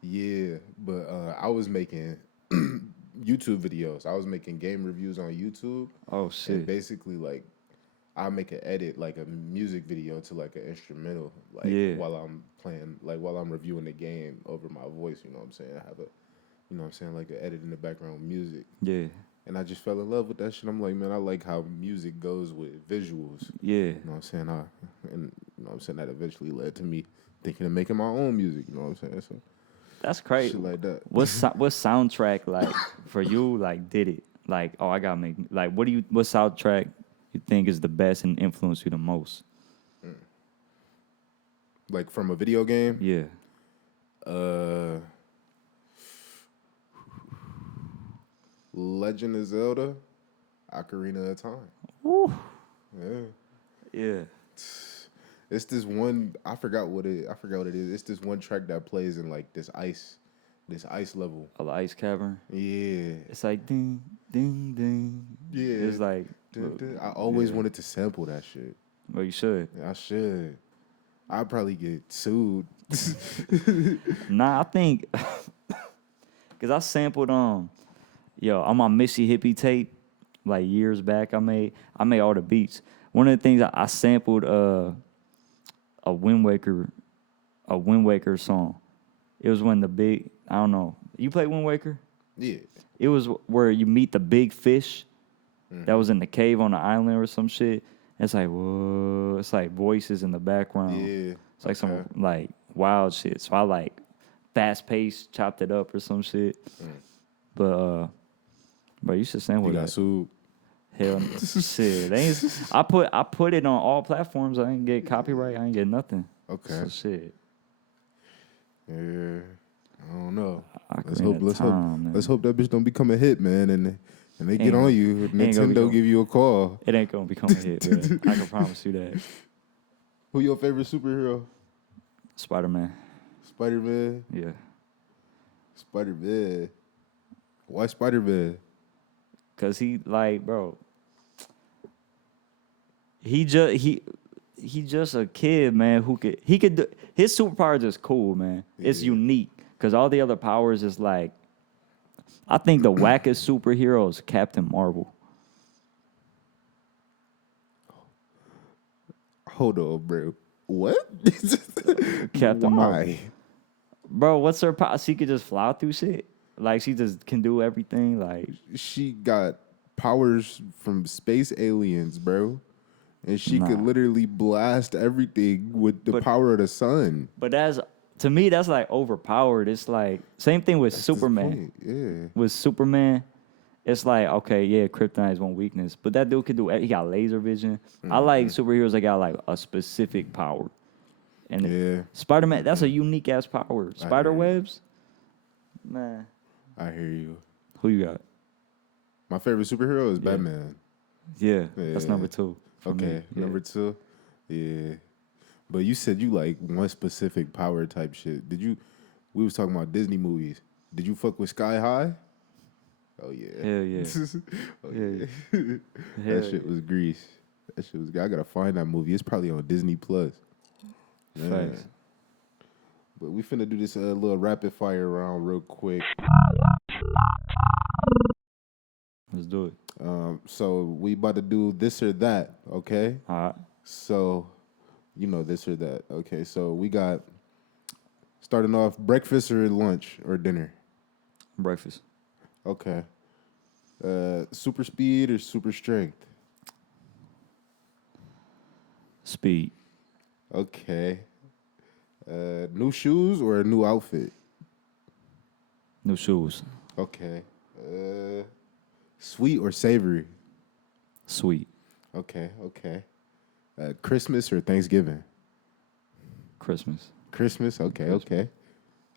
Yeah, but I was making YouTube videos. I was making game reviews on YouTube. Oh And shit. basically, like, I make an edit, like a music video to like an instrumental, like Yeah. while I'm playing, like while I'm reviewing the game over my voice. You know what I'm saying? I have a, you know what I'm saying, like an edit in the background with music. Yeah. And I just fell in love with that shit. I'm like, man, I like how music goes with visuals. Yeah. You know what I'm saying? And you know what I'm saying, that eventually led to me thinking of making my own music. You know what I'm saying? So That's crazy. shit like that. What soundtrack like for you like did it? Like, oh, I gotta make like what soundtrack you think is the best and influenced you the most? Like from a video game? Yeah. Legend of Zelda, Ocarina of Time. Woo. Yeah. Yeah. It's this one, I forgot what it is. It's this one track that plays in like this ice level. Oh, the Ice Cavern. Yeah. It's like ding, ding, ding. Yeah. It's like, Dun, dun. I always wanted to sample that shit. well, you should. I should. I'd probably get sued. Nah, I think because I sampled on my Missy Hippie tape like years back. I made all the beats. One of the things I sampled a Wind Waker song. It was when I don't know. You play Wind Waker? Yeah. It was where you meet the big fish that was in the cave on the island or some shit. It's like whoa. It's like voices in the background. Yeah. It's like some like wild shit. So I like fast paced, chopped it up or some shit. But you should sample You that. got sued. Hell, shit. I put it on all platforms. I ain't get copyright. I ain't get nothing. Okay. So shit. Yeah. I don't know. Ocarina of Time, man. Let's hope that bitch don't become a hit, man, and they get gonna- on you. ain't gonna Nintendo be- give you a call. It ain't gonna become a hit, man. I can promise you that. Who your favorite superhero? Spider-Man. Spider-Man. Yeah. Spider-Man. Why Spider-Man? Cause he like, bro. He just a kid, man, who could do his superpower is just cool, man. It's Yeah. unique. Cause all the other powers is like I think the wackest superhero is Captain Marvel. Hold on, bro. What? Captain Why? Marvel. Bro, what's her power? She could just fly through shit. Like she just can do everything. Like She got powers from space aliens, bro. And she could Nah. literally blast everything with the power of the sun. but to me that's like overpowered. It's like same thing with That's the Superman. point. Yeah. With Superman, it's like, okay, yeah, kryptonite is one weakness, but that dude can do. He got laser vision. I like superheroes that got like a specific power. And Yeah. Spider-Man, that's a unique ass power. Spider webs, man. I hear you. Who you got? My favorite superhero is Yeah. Batman. Yeah, that's Yeah. number 2. for me. Okay, Yeah. number 2. Yeah. But you said you like one specific power type shit. Did you? We was talking about Disney movies. Did you fuck with Sky High? Oh yeah. Hell yeah. Oh Hell yeah. Hell That shit yeah. was grease. That shit was. I gotta find that movie. It's probably on Disney Plus. Man. Facts. But we finna do this little rapid fire round real quick. Let's do it. So we about to do this or that. Okay. All right. So you know this or that. Okay. So we got starting off breakfast or lunch or dinner. Breakfast. Okay. Super speed or super strength? Speed. Okay. New shoes or a new outfit? New shoes. Okay. Sweet or savory? Sweet. Okay, okay. Christmas or Thanksgiving? Christmas. Christmas, okay,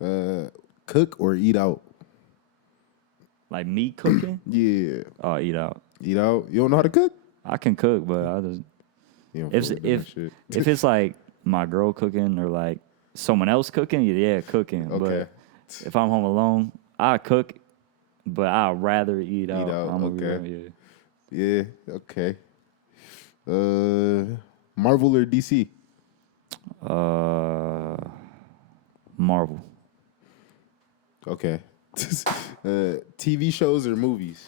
okay. Cook or eat out? Like me cooking? Yeah. Oh, eat out. Eat out? You don't know how to cook? I can cook, but I just You don't if fuck with that if shit. if it's like my girl cooking or like someone else cooking, yeah, cooking. Okay. But if I'm home alone, I cook, but I'd rather eat out. out, I'm gonna be okay. real, Yeah, okay. Marvel or DC? Marvel. Okay. TV shows or movies?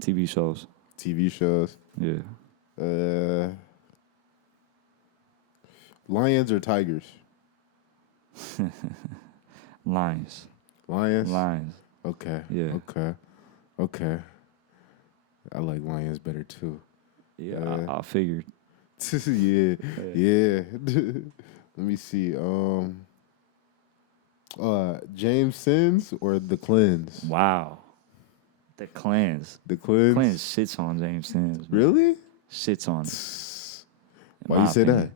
TV shows. TV shows. Yeah. Lions or tigers? Lions. Lions? Lions. Okay. Yeah. Okay. Okay. I like lions better too. Yeah, I figured. Yeah. Yeah. Let me see. James Sins or The Cleanse? Wow. The Clans. The Cleanse? Clans shits on James Sims. man. Really? Shits on him. in Why my you say opinion.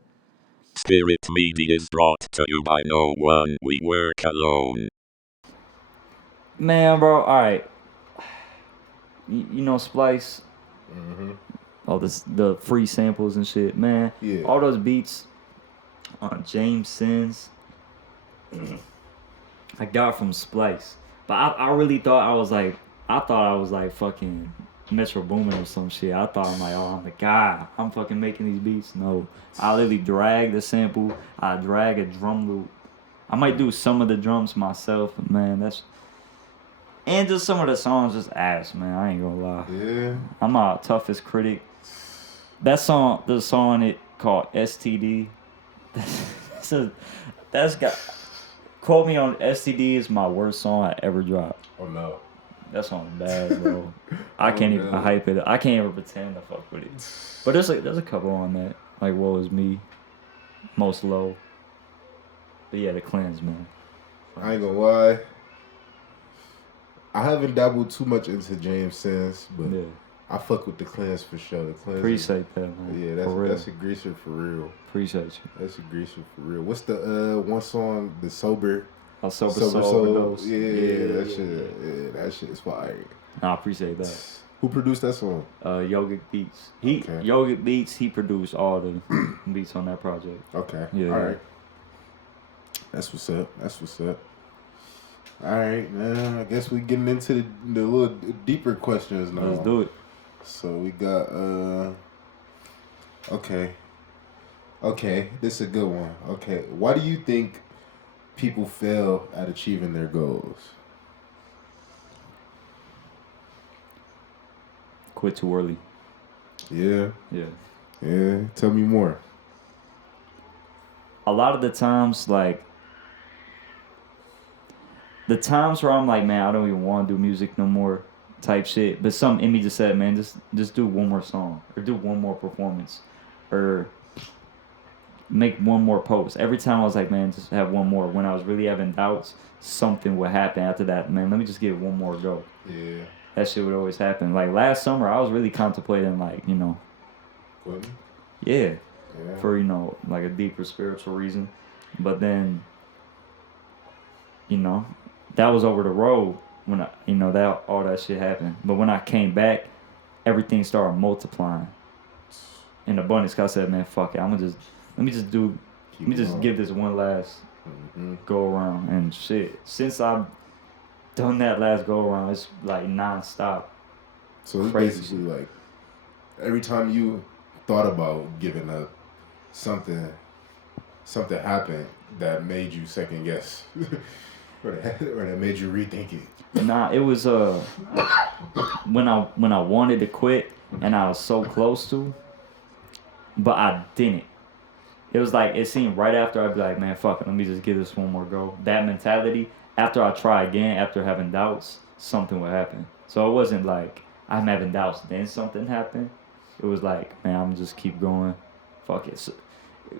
Spirit Media is brought to you by no one. We work alone. Man, bro, all right. You know Splice? All this, the free samples and shit, man. Yeah. All those beats on James Sins, I got from Splice. But I really thought I was like fucking Metro Boomin or some shit. I thought I'm like, oh, I'm the guy. I'm fucking making these beats. No, I literally drag the sample. I drag a drum loop. I might do some of the drums myself, but man, that's... And just some of the songs just ass, man. I ain't gonna lie. Yeah. I'm our toughest critic. That song, the song it called STD. That's got... Quote me on STD is my worst song I ever dropped. Oh no. That song bad, bro. I can't even no. hype it. I can't even pretend to fuck with it. But there's a couple on that. Like Woe Is Me, Most Low. But yeah, The Cleanse, man. I ain't gonna lie. I haven't dabbled too much into James Sins, but Yeah. I fuck with The Cleanse for sure. The Cleanse. Appreciate that, man. Yeah, For real. that's a greaser for real. Appreciate you. That's a greaser for real. What's the one song? The Sober. I'll sober Sober soul overdose. Yeah, that shit. Yeah, that shit is fire. Nah, I appreciate that. Who produced that song? Yogic Beats. Okay. Yogic Beats, he produced all the beats on that project. Okay. Yeah. All right. That's what's up. That's what's up. All right, man. I guess we're getting into the little deeper questions now. Let's do it. So we got okay. Okay, this is a good one. Okay. Why do you think people fail at achieving their goals? Quit too early. Yeah. Yeah. Yeah. Tell me more. A lot of the times, like, the times where I'm like, man, I don't even want to do music no more type shit. But some in me just said, man, just do one more song or do one more performance or make one more post. Every time I was like, man, just have one more. When I was really having doubts, something would happen after that. Man, let me just give it one more go. Yeah. That shit would always happen. Like last summer, I was really contemplating, like, you know, Quitting? yeah, Yeah. for, you know, like a deeper spiritual reason. But then, you know, that was over the road when that all that shit happened. But when I came back, everything started multiplying in abundance. 'Cause I said, man, fuck it, let me just give this one last go around and shit. Since I've done that last go around, it's like nonstop. So it's Crazy basically like every time you thought about giving up, something happened that made you second guess, or that made you rethink it. Nah, it was when I wanted to quit and I was so close to, but I didn't. It was like it seemed right after I'd be like, man, fuck it, let me just give this one more go. That mentality. After I try again, after having doubts, something would happen. So it wasn't like I'm having doubts, then something happened. It was like, man, I'm just keep going. Fuck it. So,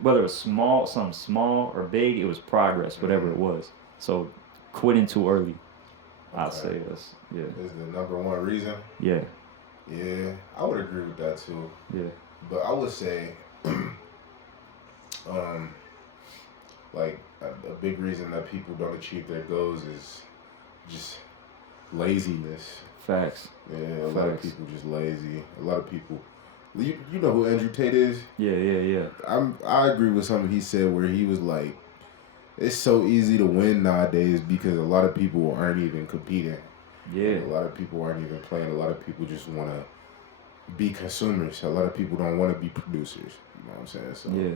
whether it was something small or big, it was progress, whatever it was. So quitting too early, I'd say that's Is the number one reason? Yeah. Yeah, I would agree with that too. Yeah. But I would say, like a big reason that people don't achieve their goals is just laziness. Facts. Yeah, a lot of people just lazy. A lot of people. You know who Andrew Tate is? Yeah. I agree with something he said where he was like, it's so easy to win nowadays because a lot of people aren't even competing. Yeah. A lot of people aren't even playing. A lot of people just want to be consumers. A lot of people don't want to be producers. You know what I'm saying? So Yeah.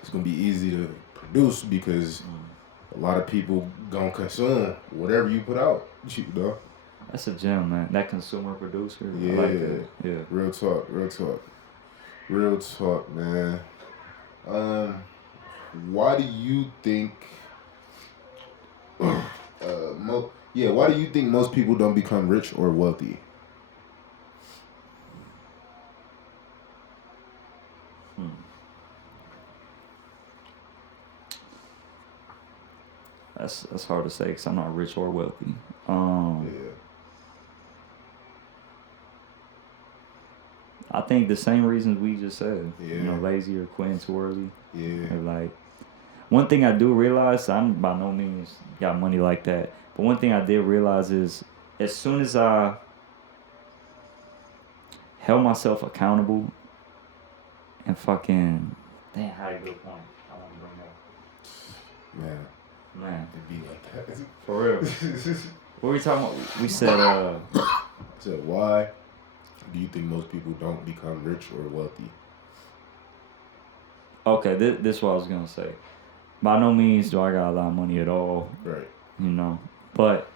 it's gonna be easy to produce because a lot of people gonna consume whatever you put out. You know. That's a gem, man. That consumer producer. Yeah. I like that. Yeah. Real talk, man. Why do you think? Why do you think most people don't become rich or wealthy? That's hard to say because I'm not rich or wealthy. I think the same reasons we just said. Yeah. Lazy or quitting too early. Yeah. Or like, one thing I do realize, I'm by no means got money like that, but one thing I did realize is as soon as I held myself accountable and fucking, damn, how you good point. I want to bring up. Man. It'd be like that. For real. What were we talking about? We said, said, why do you think most people don't become rich or wealthy? Okay, this is what I was going to say. By no means do I got a lot of money at all. Right. But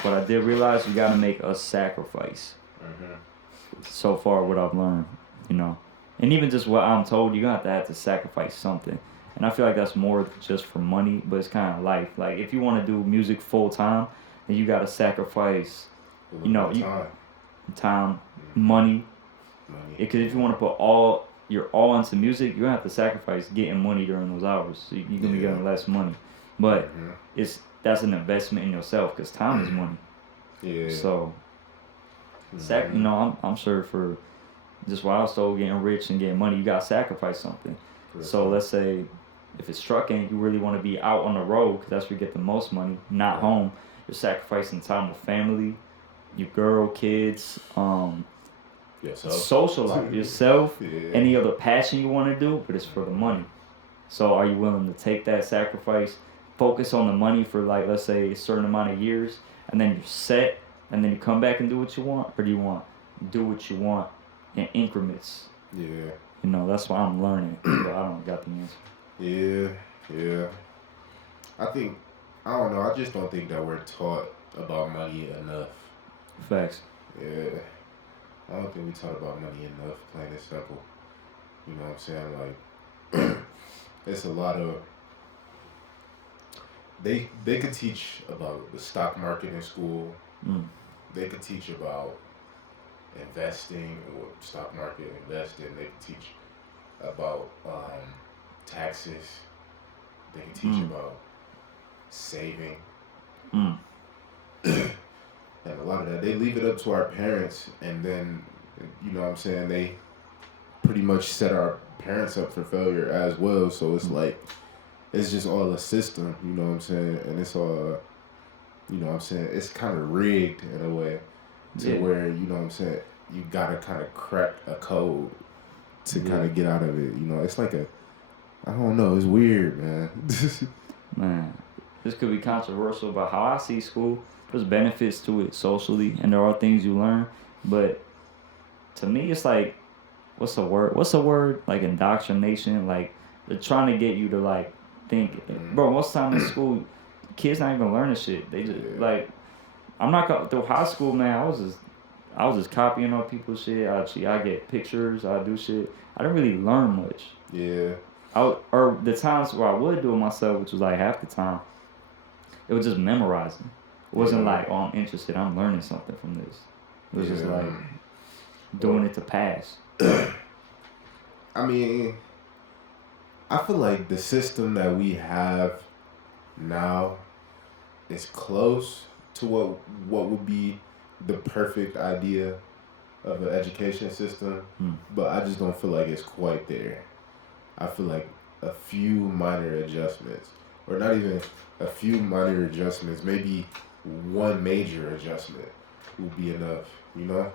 what I did realize, you got to make a sacrifice. So far, what I've learned, And even just what I'm told, you're going to have to sacrifice something. And I feel like that's more just for money, but it's kind of life. Like, if you want to do music full time, then you got to sacrifice, time, money. Because if you want to put your all into music, you're going to have to sacrifice getting money during those hours. So you're going to be getting less money. But that's an investment in yourself because time is money. Yeah. So, I'm sure for just while I was still getting rich and getting money, you got to sacrifice something. Correct. So let's say if it's trucking, you really want to be out on the road because that's where you get the most money, not home. You're sacrificing time with family, your girl, kids, social life, yourself, any other passion you want to do, but it's for the money. So are you willing to take that sacrifice, focus on the money for like, let's say a certain amount of years, and then you're set, and then you come back and do what you want? Or do you want to do what you want in increments? Yeah. That's why I'm learning, but I don't got the answer. Yeah. I don't know, I just don't think that we're taught about money enough. Facts. Yeah. I don't think we taught about money enough, plain and simple. You know what I'm saying? Like, it's a lot of... They could teach about the stock market in school. They could teach about investing or stock market investing. They could teach about taxes. They can teach about saving. And a lot of that, they leave it up to our parents, and then, you know what I'm saying, they pretty much set our parents up for failure as well. So it's like, it's just all a system, you know what I'm saying? And it's all, you know what I'm saying? It's kind of rigged in a way to where, you know what I'm saying, you gotta kind of crack a code to kind of get out of it. You know, it's like I don't know, it's weird, man. Man, this could be controversial, but how I see school, there's benefits to it socially, and there are things you learn. But to me, it's like, what's a word? What's a word? Like indoctrination. Like they're trying to get you to like think, bro. Most time in school, kids not even learning shit. They just like, I'm not through high school, man. I was just copying on people's shit. I get pictures. I do shit. I didn't really learn much. Yeah. Or the times where I would do it myself, which was like half the time, it was just memorizing. It wasn't like, oh, I'm interested. I'm learning something from this. It was just like doing it to pass. I mean, I feel like the system that we have now is close to what would be the perfect idea of an education system, but I just don't feel like it's quite there. I feel like a few minor adjustments, or not even a few minor adjustments, maybe one major adjustment would be enough, you know?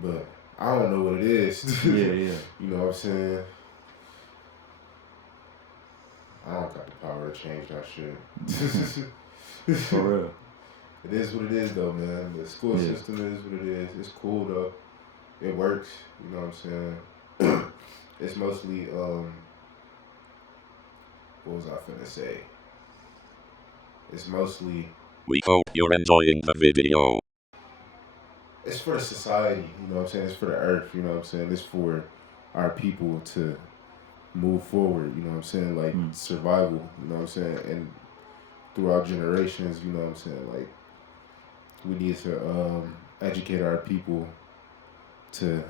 But I don't know what it is. Yeah. You know what I'm saying? I don't got the power to change that shit. For real. It is what it is, though, man. The school system is what it is. It's cool, though. It works. You know what I'm saying? It's mostly, what was I finna say? It's mostly... We hope you're enjoying the video. It's for the society, you know what I'm saying? It's for the earth, you know what I'm saying? It's for our people to move forward, you know what I'm saying? Like, survival, you know what I'm saying? And throughout generations, you know what I'm saying? Like, we need to educate our people to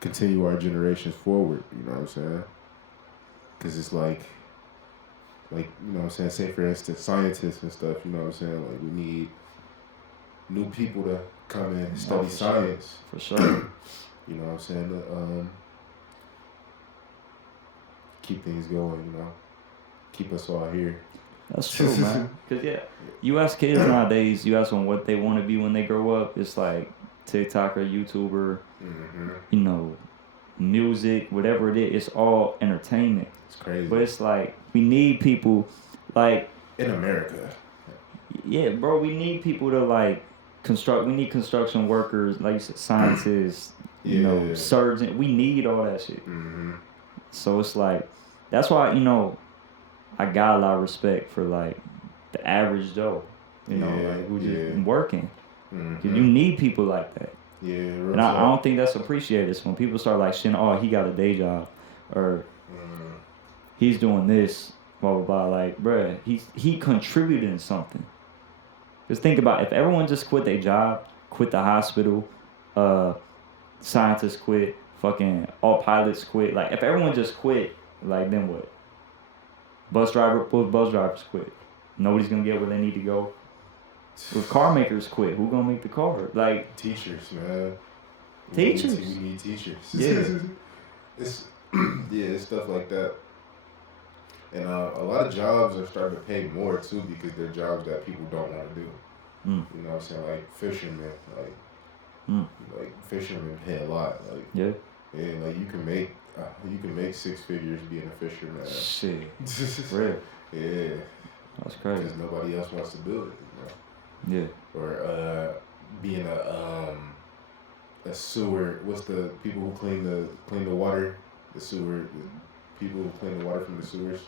continue our generations forward, you know what I'm saying? Because it's like, you know what I'm saying? Say, for instance, scientists and stuff, you know what I'm saying? Like, we need new people to come and study science. For sure. You know what I'm saying? Keep things going, you know? Keep us all here. That's true, man. Because, you ask kids nowadays, you ask them what they want to be when they grow up. It's like TikToker, YouTuber, you know, music, whatever it is. It's all entertainment. It's crazy. But it's like, we need people, like... In America. Yeah, bro, we need people to, like, we need construction workers, like you said, scientists, you know, surgeons. We need all that shit. So it's like, that's why, you know, I got a lot of respect for, like, the average Joe, you know, like, who's just working. Because you need people like that. Yeah, and I don't think that's appreciated. So when people start, like, shitting, oh, he got a day job, or he's doing this, blah, blah, blah. Like, bruh, he contributed in something. Just think about it. If everyone just quit their job, quit the hospital, scientists quit, fucking all pilots quit. Like, if everyone just quit, like, then what? Bus drivers quit. Nobody's gonna get where they need to go. If car makers quit, who gonna make the car? Like, teachers, man. Teachers. We need teachers. Yeah. It's stuff like that. And a lot of jobs are starting to pay more too because they're jobs that people don't want to do. You know what I'm saying? Like fishermen, like fishermen pay a lot. Like like you can make 6 figures being a fisherman. Shit, real. Yeah, that's crazy. Because nobody else wants to do it. You know? Yeah. Or being a sewer. What's the people who clean the water? The sewer. The people who clean the water from the sewers.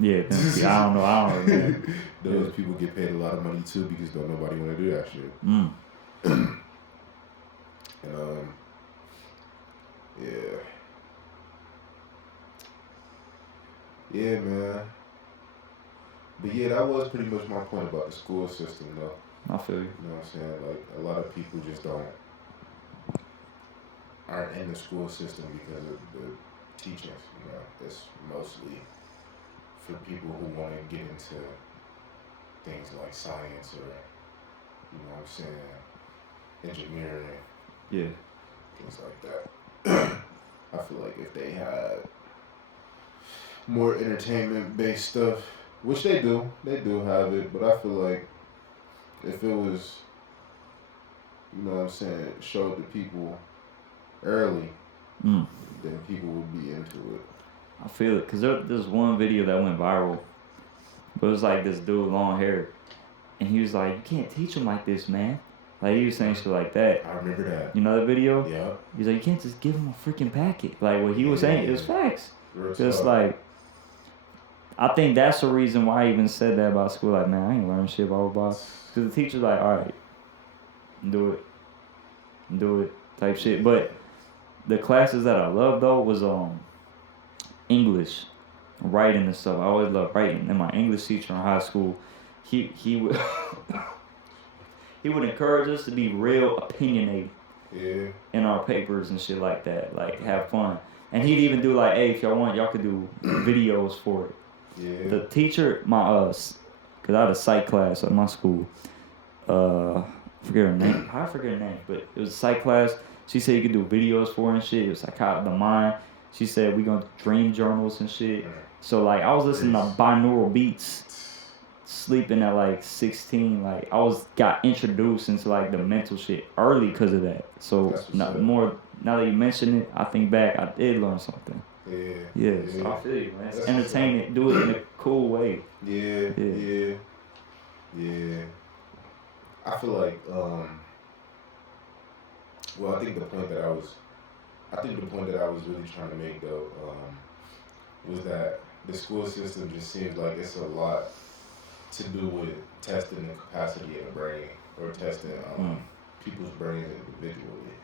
Yeah, I don't know. Those people get paid a lot of money too because don't nobody want to do that shit. And yeah, man. But yeah, that was pretty much my point about the school system, though. I feel you. You know what I'm saying? Like a lot of people just aren't in the school system because of the teachings. You know, it's mostly for people who want to get into things like science or, you know what I'm saying, engineering. Yeah. Things like that. I feel like if they had more entertainment based stuff, which they do have it. But I feel like if it was, you know what I'm saying, showed to people early, Mm. then people would be into it. I feel it because there's one video that went viral, but it was like this dude long hair, and he was like, "You can't teach him like this, man." Like he was saying shit like that. I remember that. You know that video? Yeah. He's like, "You can't just give him a freaking packet." Like what he was saying, it was facts. Real Just talk. like I think that's the reason why I even said that about school. Like, man, I ain't learning shit, blah blah blah. Because the teacher's like, "All right, do it," type shit. But the classes that I loved though was English, writing and stuff. I always loved writing. And my English teacher in high school, he would he would encourage us to be real opinionated in our papers and shit like that. Like have fun. And he'd even do like, hey, if y'all want, y'all could do videos for it. Yeah. The teacher, cause I had a psych class at my school. Forget her name. I forget her name, but it was a psych class. She said you could do videos for her and shit. It was like how the mind. She said we gonna do dream journals and shit. So like I was listening to binaural beats, sleeping at like 16. Like I got introduced into like the mental shit early because of that. So now that you mention it, I think back, I did learn something. Yeah. So I feel you, man. It's entertaining. Do it in a cool way. Yeah. I feel like, well, I think the point that I was really trying to make though, was that the school system just seems like it's a lot to do with testing the capacity of the brain or testing people's brains individually.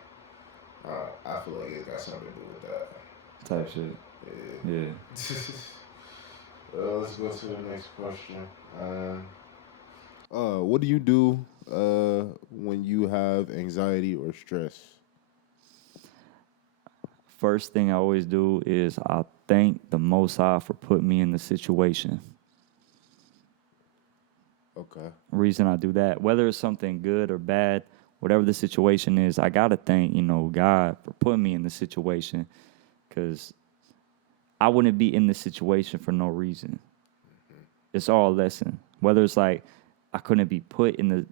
I feel like it's got something to do with that. Type shit. Yeah. Let's go to the next question. What do you do when you have anxiety or stress? First thing I always do is I thank the Most High for putting me in the situation. Okay. Reason I do that, whether it's something good or bad, whatever the situation is, I gotta thank God for putting me in the situation, because I wouldn't be in this situation for no reason. It's all a lesson. Whether it's like I couldn't be put in the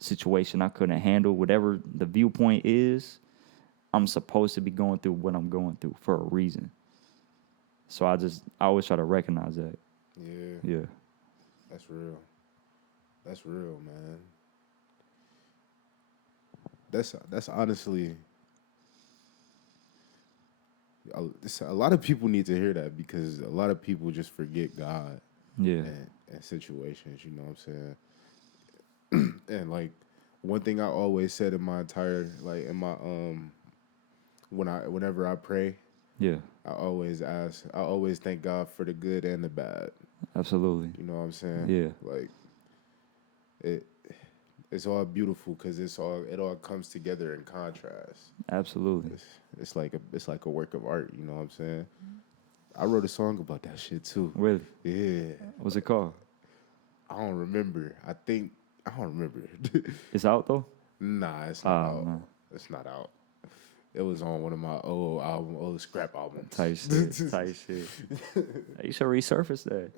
situation I couldn't handle, whatever the viewpoint is, I'm supposed to be going through what I'm going through for a reason. So I always try to recognize that. Yeah. That's real. That's real, man. That's honestly, a lot of people need to hear that, because a lot of people just forget God. Yeah. And situations, you know what I'm saying? And like one thing I always said in my entire, like in my whenever I pray, Yeah. I always thank God for the good and the bad. Absolutely. You know what I'm saying? Yeah. Like it's all beautiful because it all comes together in contrast. Absolutely. It's like a work of art. You know what I'm saying? I wrote a song about that shit too. Really? Yeah. What's it called? I don't remember. I don't remember. It's out though? Nah, it's not out. Man. It's not out. It was on one of my old scrap albums. Tight shit. You should resurface that.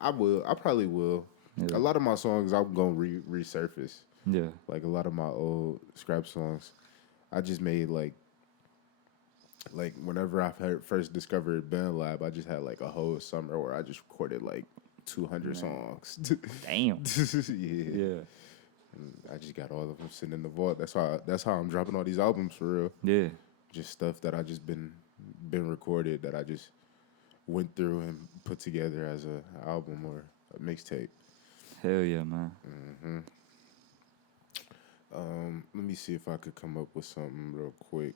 I will. I probably will. Yeah. A lot of my songs I'm gonna resurface. Yeah. Like a lot of my old scrap songs, I just made like whenever I first discovered Band Lab, I just had like a whole summer where I just recorded like 200 songs. Damn. Yeah. I just got all of them sitting in the vault. That's how I'm dropping all these albums for real. Yeah. Just stuff that I just been recorded that I just went through and put together as a album or a mixtape. Hell yeah, man. Let me see if I could come up with something real quick.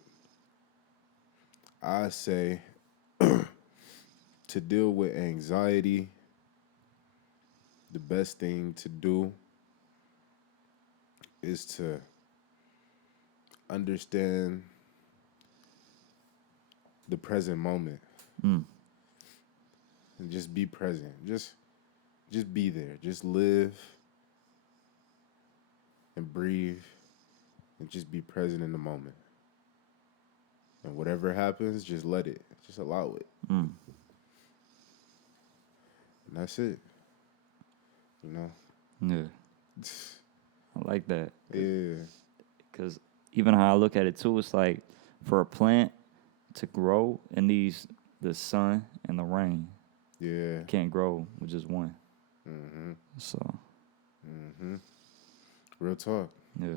I say to deal with anxiety, the best thing to do is to understand the present moment. And just be present. Just be there. Just live and breathe and just be present in the moment. And whatever happens, just let it. Just allow it. And that's it. You know? Yeah, I like that. Yeah. Because even how I look at it too, it's like for a plant to grow, it needs the sun and the rain. Yeah. It can't grow with just one. Mm-hmm. So, Mm-hmm. Real talk. yeah.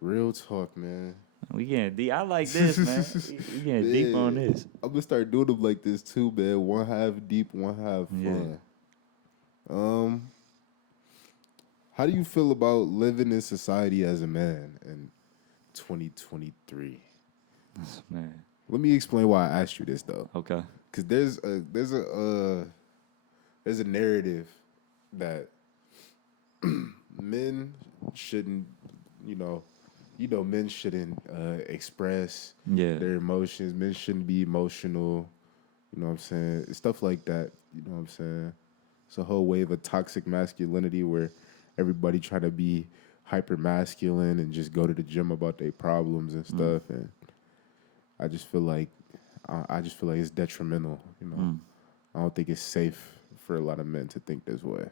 Real talk, man. We getting deep. I like this, man. We getting deep on Man, this. I'm gonna start doing them like this too, man. One half deep, one half fun. How do you feel about living in society as a man in 2023? Man. Let me explain why I asked you this though, Okay. because there's a narrative that men shouldn't, you know, men shouldn't express Yeah. their emotions. Men shouldn't be emotional. You know what I'm saying? Stuff like that. You know what I'm saying? It's a whole wave of toxic masculinity where everybody try to be hyper masculine and just go to the gym about their problems and stuff. And I just feel like it's detrimental. You know, I don't think it's safe for a lot of men to think this way.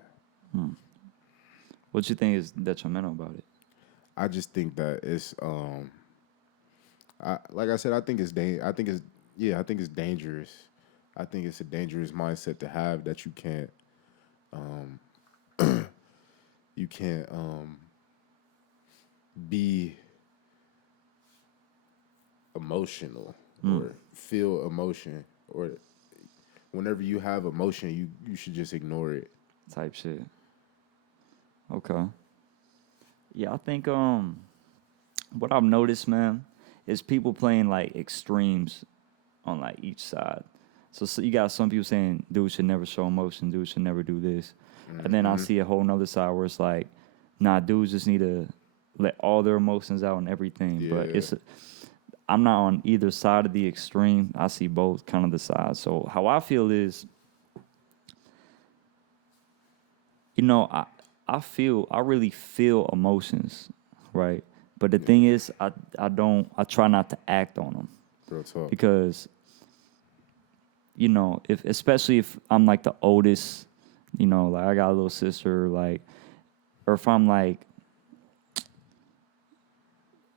What you think is detrimental about it? I just think that it's like I said, I think it's I think it's dangerous. I think it's a dangerous mindset to have that you can't be emotional or feel emotion, or whenever you have emotion, you should just ignore it. Type shit. Okay. Yeah, I think what I've noticed, man, is people playing like extremes on like each side. So you got some people saying dude should never show emotion, dude should never do this. And then I see a whole nother side where it's like, nah, dudes just need to let all their emotions out and everything. But Yeah. I'm not on either side of the extreme. I see both kind of the sides. So how I feel is, you know, I really feel emotions, right? But the thing is, I try not to act on them Real talk. because, you know, especially if I'm like the oldest, you know, like I got a little sister, like, or if I'm like,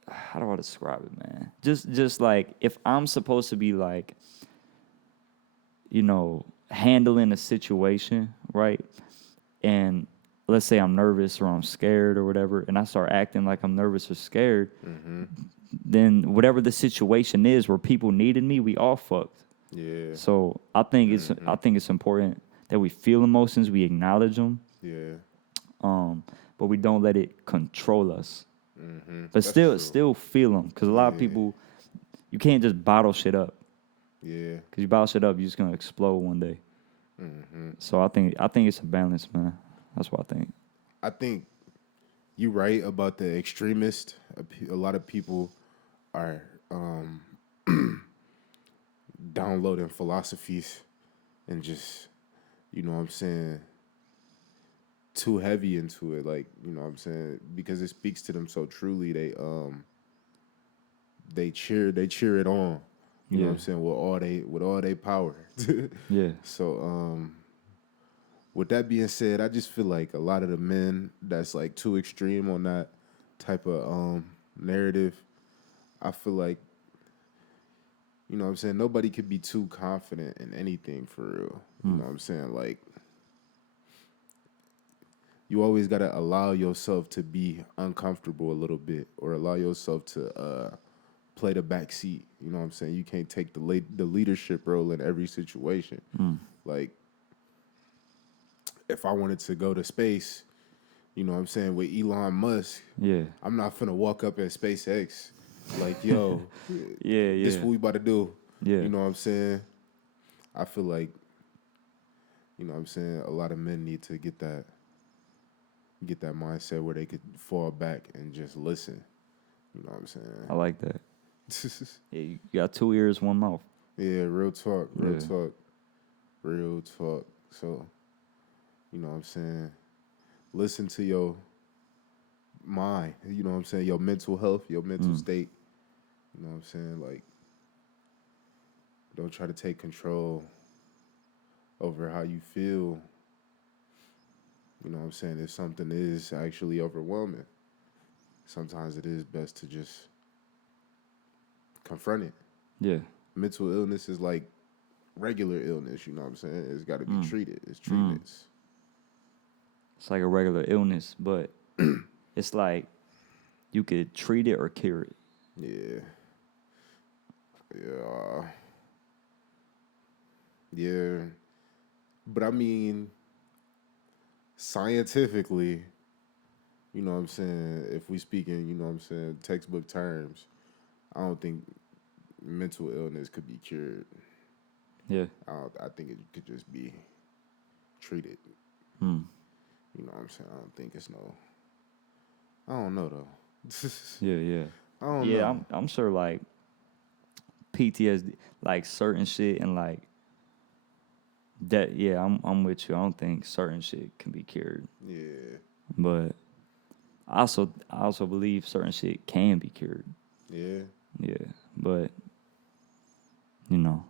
how do I describe it, man? Just like if I'm supposed to be like, you know, handling a situation, right? And let's say I'm nervous or I'm scared or whatever, and I start acting like I'm nervous or scared, then whatever the situation is where people needed me, we all fucked. Yeah. So I think it's important that we feel emotions, we acknowledge them, Yeah. but we don't let it control us. But That's true. still feel them, because a lot of people, you can't just bottle shit up. Yeah. Because you bottle shit up, you're just gonna explode one day. So I think it's a balance, man. That's what I think. I think you're right about the extremist. A lot of people are downloading philosophies and just, you know what I'm saying, too heavy into it. Like, you know what I'm saying? Because it speaks to them so truly, they cheer it on. You know what I'm saying? With all they power. Yeah. So with that being said, I just feel like a lot of the men that's like too extreme on that type of narrative, I feel like, you know what I'm saying, nobody could be too confident in anything for real. You know what I'm saying? Like, you always got to allow yourself to be uncomfortable a little bit, or allow yourself to play the back seat. You know what I'm saying? You can't take the leadership role in every situation. Like, if I wanted to go to space, you know what I'm saying, with Elon Musk, Yeah. I'm not finna walk up at SpaceX like, yo, Yeah. this what we about to do. Yeah. You know what I'm saying? I feel like, you know what I'm saying, a lot of men need to get that mindset where they could fall back and just listen. You know what I'm saying? I like that. Yeah, you got 2 ears, 1 mouth. Yeah, real talk, real Yeah. talk, real talk. So, you know what I'm saying, listen to your mind, you know what I'm saying, your mental health, your mental state. You know what I'm saying? Like, don't try to take control over how you feel. You know what I'm saying? If something is actually overwhelming, sometimes it is best to just confront it. Yeah. Mental illness is like regular illness, you know what I'm saying? It's got to be treated. It's treatments. It's like a regular illness, but it's like you could treat it or cure it. Yeah. Yeah. Yeah. But I mean, scientifically, you know what I'm saying, if we speak in, you know what I'm saying, textbook terms, I don't think mental illness could be cured. Yeah. I think it could just be treated. Hmm. You know what I'm saying? I don't think it's no. I don't know though. Yeah, yeah. I don't Yeah, know. I'm sure like PTSD, like certain shit and like that. Yeah, I'm with you. I don't think certain shit can be cured, Yeah. but I also believe certain shit can be cured. Yeah. Yeah, but you know,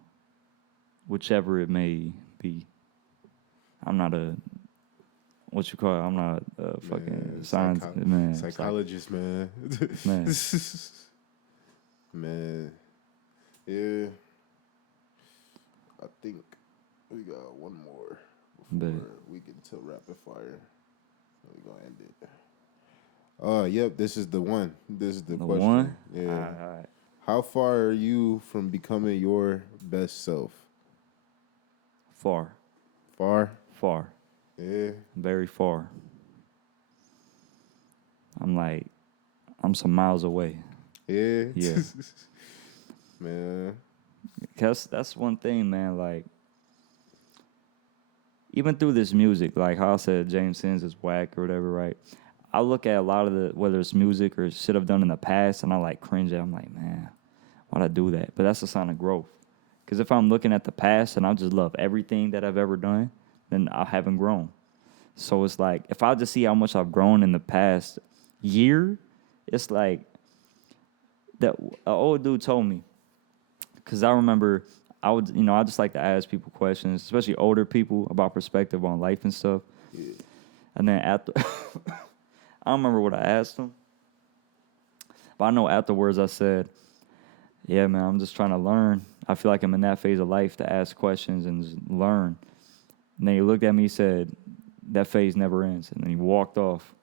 whichever it may be, I'm not a what you call it. I'm not a fucking science man. Psychologist, man. Man. Man. Yeah. I think we got one more before Bet. we get to rapid fire. We gonna end it. Yep, this is the one. This is the The question. one. Yeah. All right. How far are you from becoming your best self? Far, Far? far, Yeah. very far. I'm some miles away. Yeah. Yeah. Man. Cause that's one thing, man. Like, even through this music, like how I said, James Sins is whack or whatever, right? I look at a lot of the whether it's music or shit I've done in the past, and I like cringe at. I'm like, man, why'd I do that? But that's a sign of growth. Because if I'm looking at the past and I just love everything that I've ever done, then I haven't grown. So it's like if I just see how much I've grown in the past year, it's like that. An old dude told me. Because I remember I just like to ask people questions, especially older people, about perspective on life and stuff. Yeah. And then after, I don't remember what I asked them, but I know afterwards I said, yeah, man, I'm just trying to learn. I feel like I'm in that phase of life to ask questions and just learn. And then he looked at me and said, that phase never ends. And then he walked off.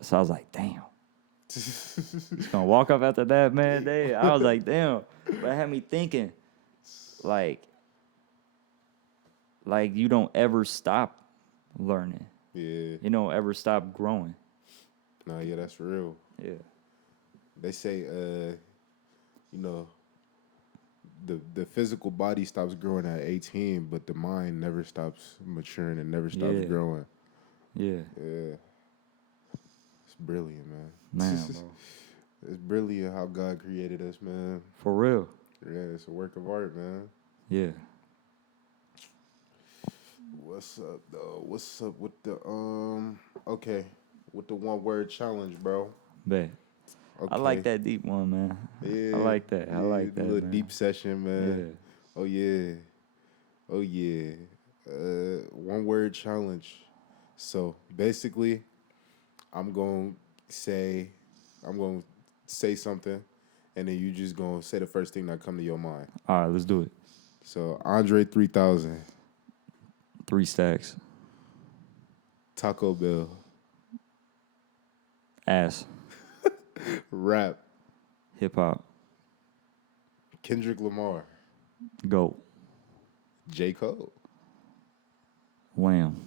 So I was like, damn. Just gonna walk off after that, man. I was like, damn. But it had me thinking, like you don't ever stop learning. Yeah. You don't ever stop growing. No, yeah, that's real. Yeah. They say, you know, the physical body stops growing at 18, but the mind never stops maturing and never stops Yeah. growing. Yeah. Yeah. It's brilliant, man. Man, bro. It's brilliant how God created us, man. For real. Yeah, it's a work of art, man. Yeah. What's up, though? What's up with the okay, with the 1 word challenge, bro? Bet. Okay. I like that deep one, man. Yeah. I like that. I like that. A little man. deep session, man. Yeah. Oh yeah. Oh yeah. 1 word challenge. So basically, I'm gonna say something, and then you just gonna say the first thing that come to your mind. All right, let's do it. So Andre 3000, 3 stacks. Taco Bell, Ass. rap, Hip hop. Kendrick Lamar, Goat. J. Cole. Lamb.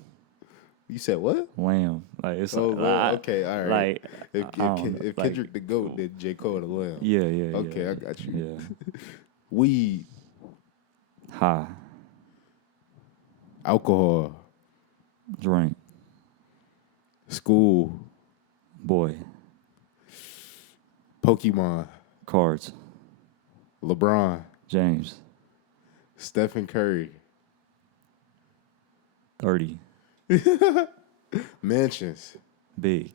You said what? Lamb. Like it's Oh, well, like, okay, all right. Like If I don't know, if like, Kendrick the GOAT, then J. Cole the Lamb. Yeah, yeah. Okay, yeah, I got you. Yeah. Weed, High. alcohol, Drink. school, Boy. Pokemon, Cards. LeBron, James. Stephen Curry, 30. mansions, Big.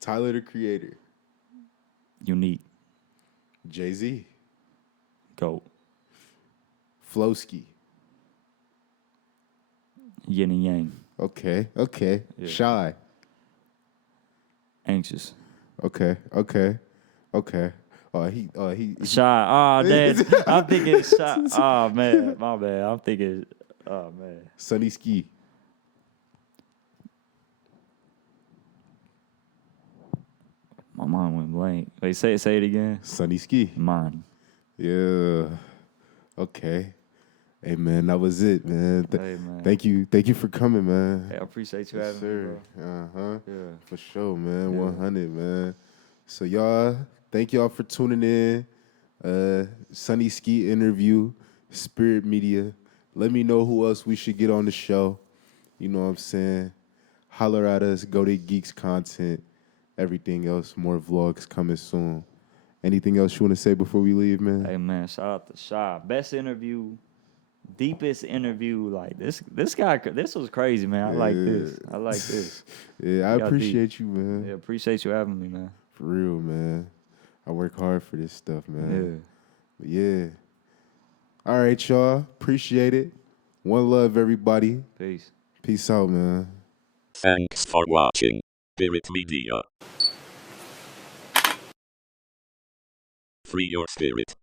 Tyler the Creator, Unique. Jay-Z, Goat. Flowski. Yin and yang. Okay. Yeah. Shy. Anxious. Okay. He Shy. Oh, damn. I'm thinking shy. Oh, man. My bad. I'm thinking. Oh, man. Sonny Ski. My mind went blank. Wait, say it again. Sonny Ski. Mine. Yeah. Okay. Hey man, that was it, man. Hey, man. Thank you for coming, man. Hey, I appreciate you Yes, having me, bro. Yeah. Yeah. For sure, man. Yeah. 100, man. So y'all, thank y'all for tuning in. Sonny Ski interview, Spirit Media. Let me know who else we should get on the show. You know what I'm saying? Holler at us, go to Geeks Content. Everything else, more vlogs coming soon. Anything else you want to say before we leave, man? Hey, man. Shout out to Shy. Best interview. Deepest interview. Like, this guy, this was crazy, man. I like this. Yeah, I Got appreciate you, man. Yeah, appreciate you having me, man. For real, man. I work hard for this stuff, man. But yeah. All right, y'all. Appreciate it. One love, everybody. Peace. Peace out, man. Thanks for watching. Spirit Media. Free your spirit.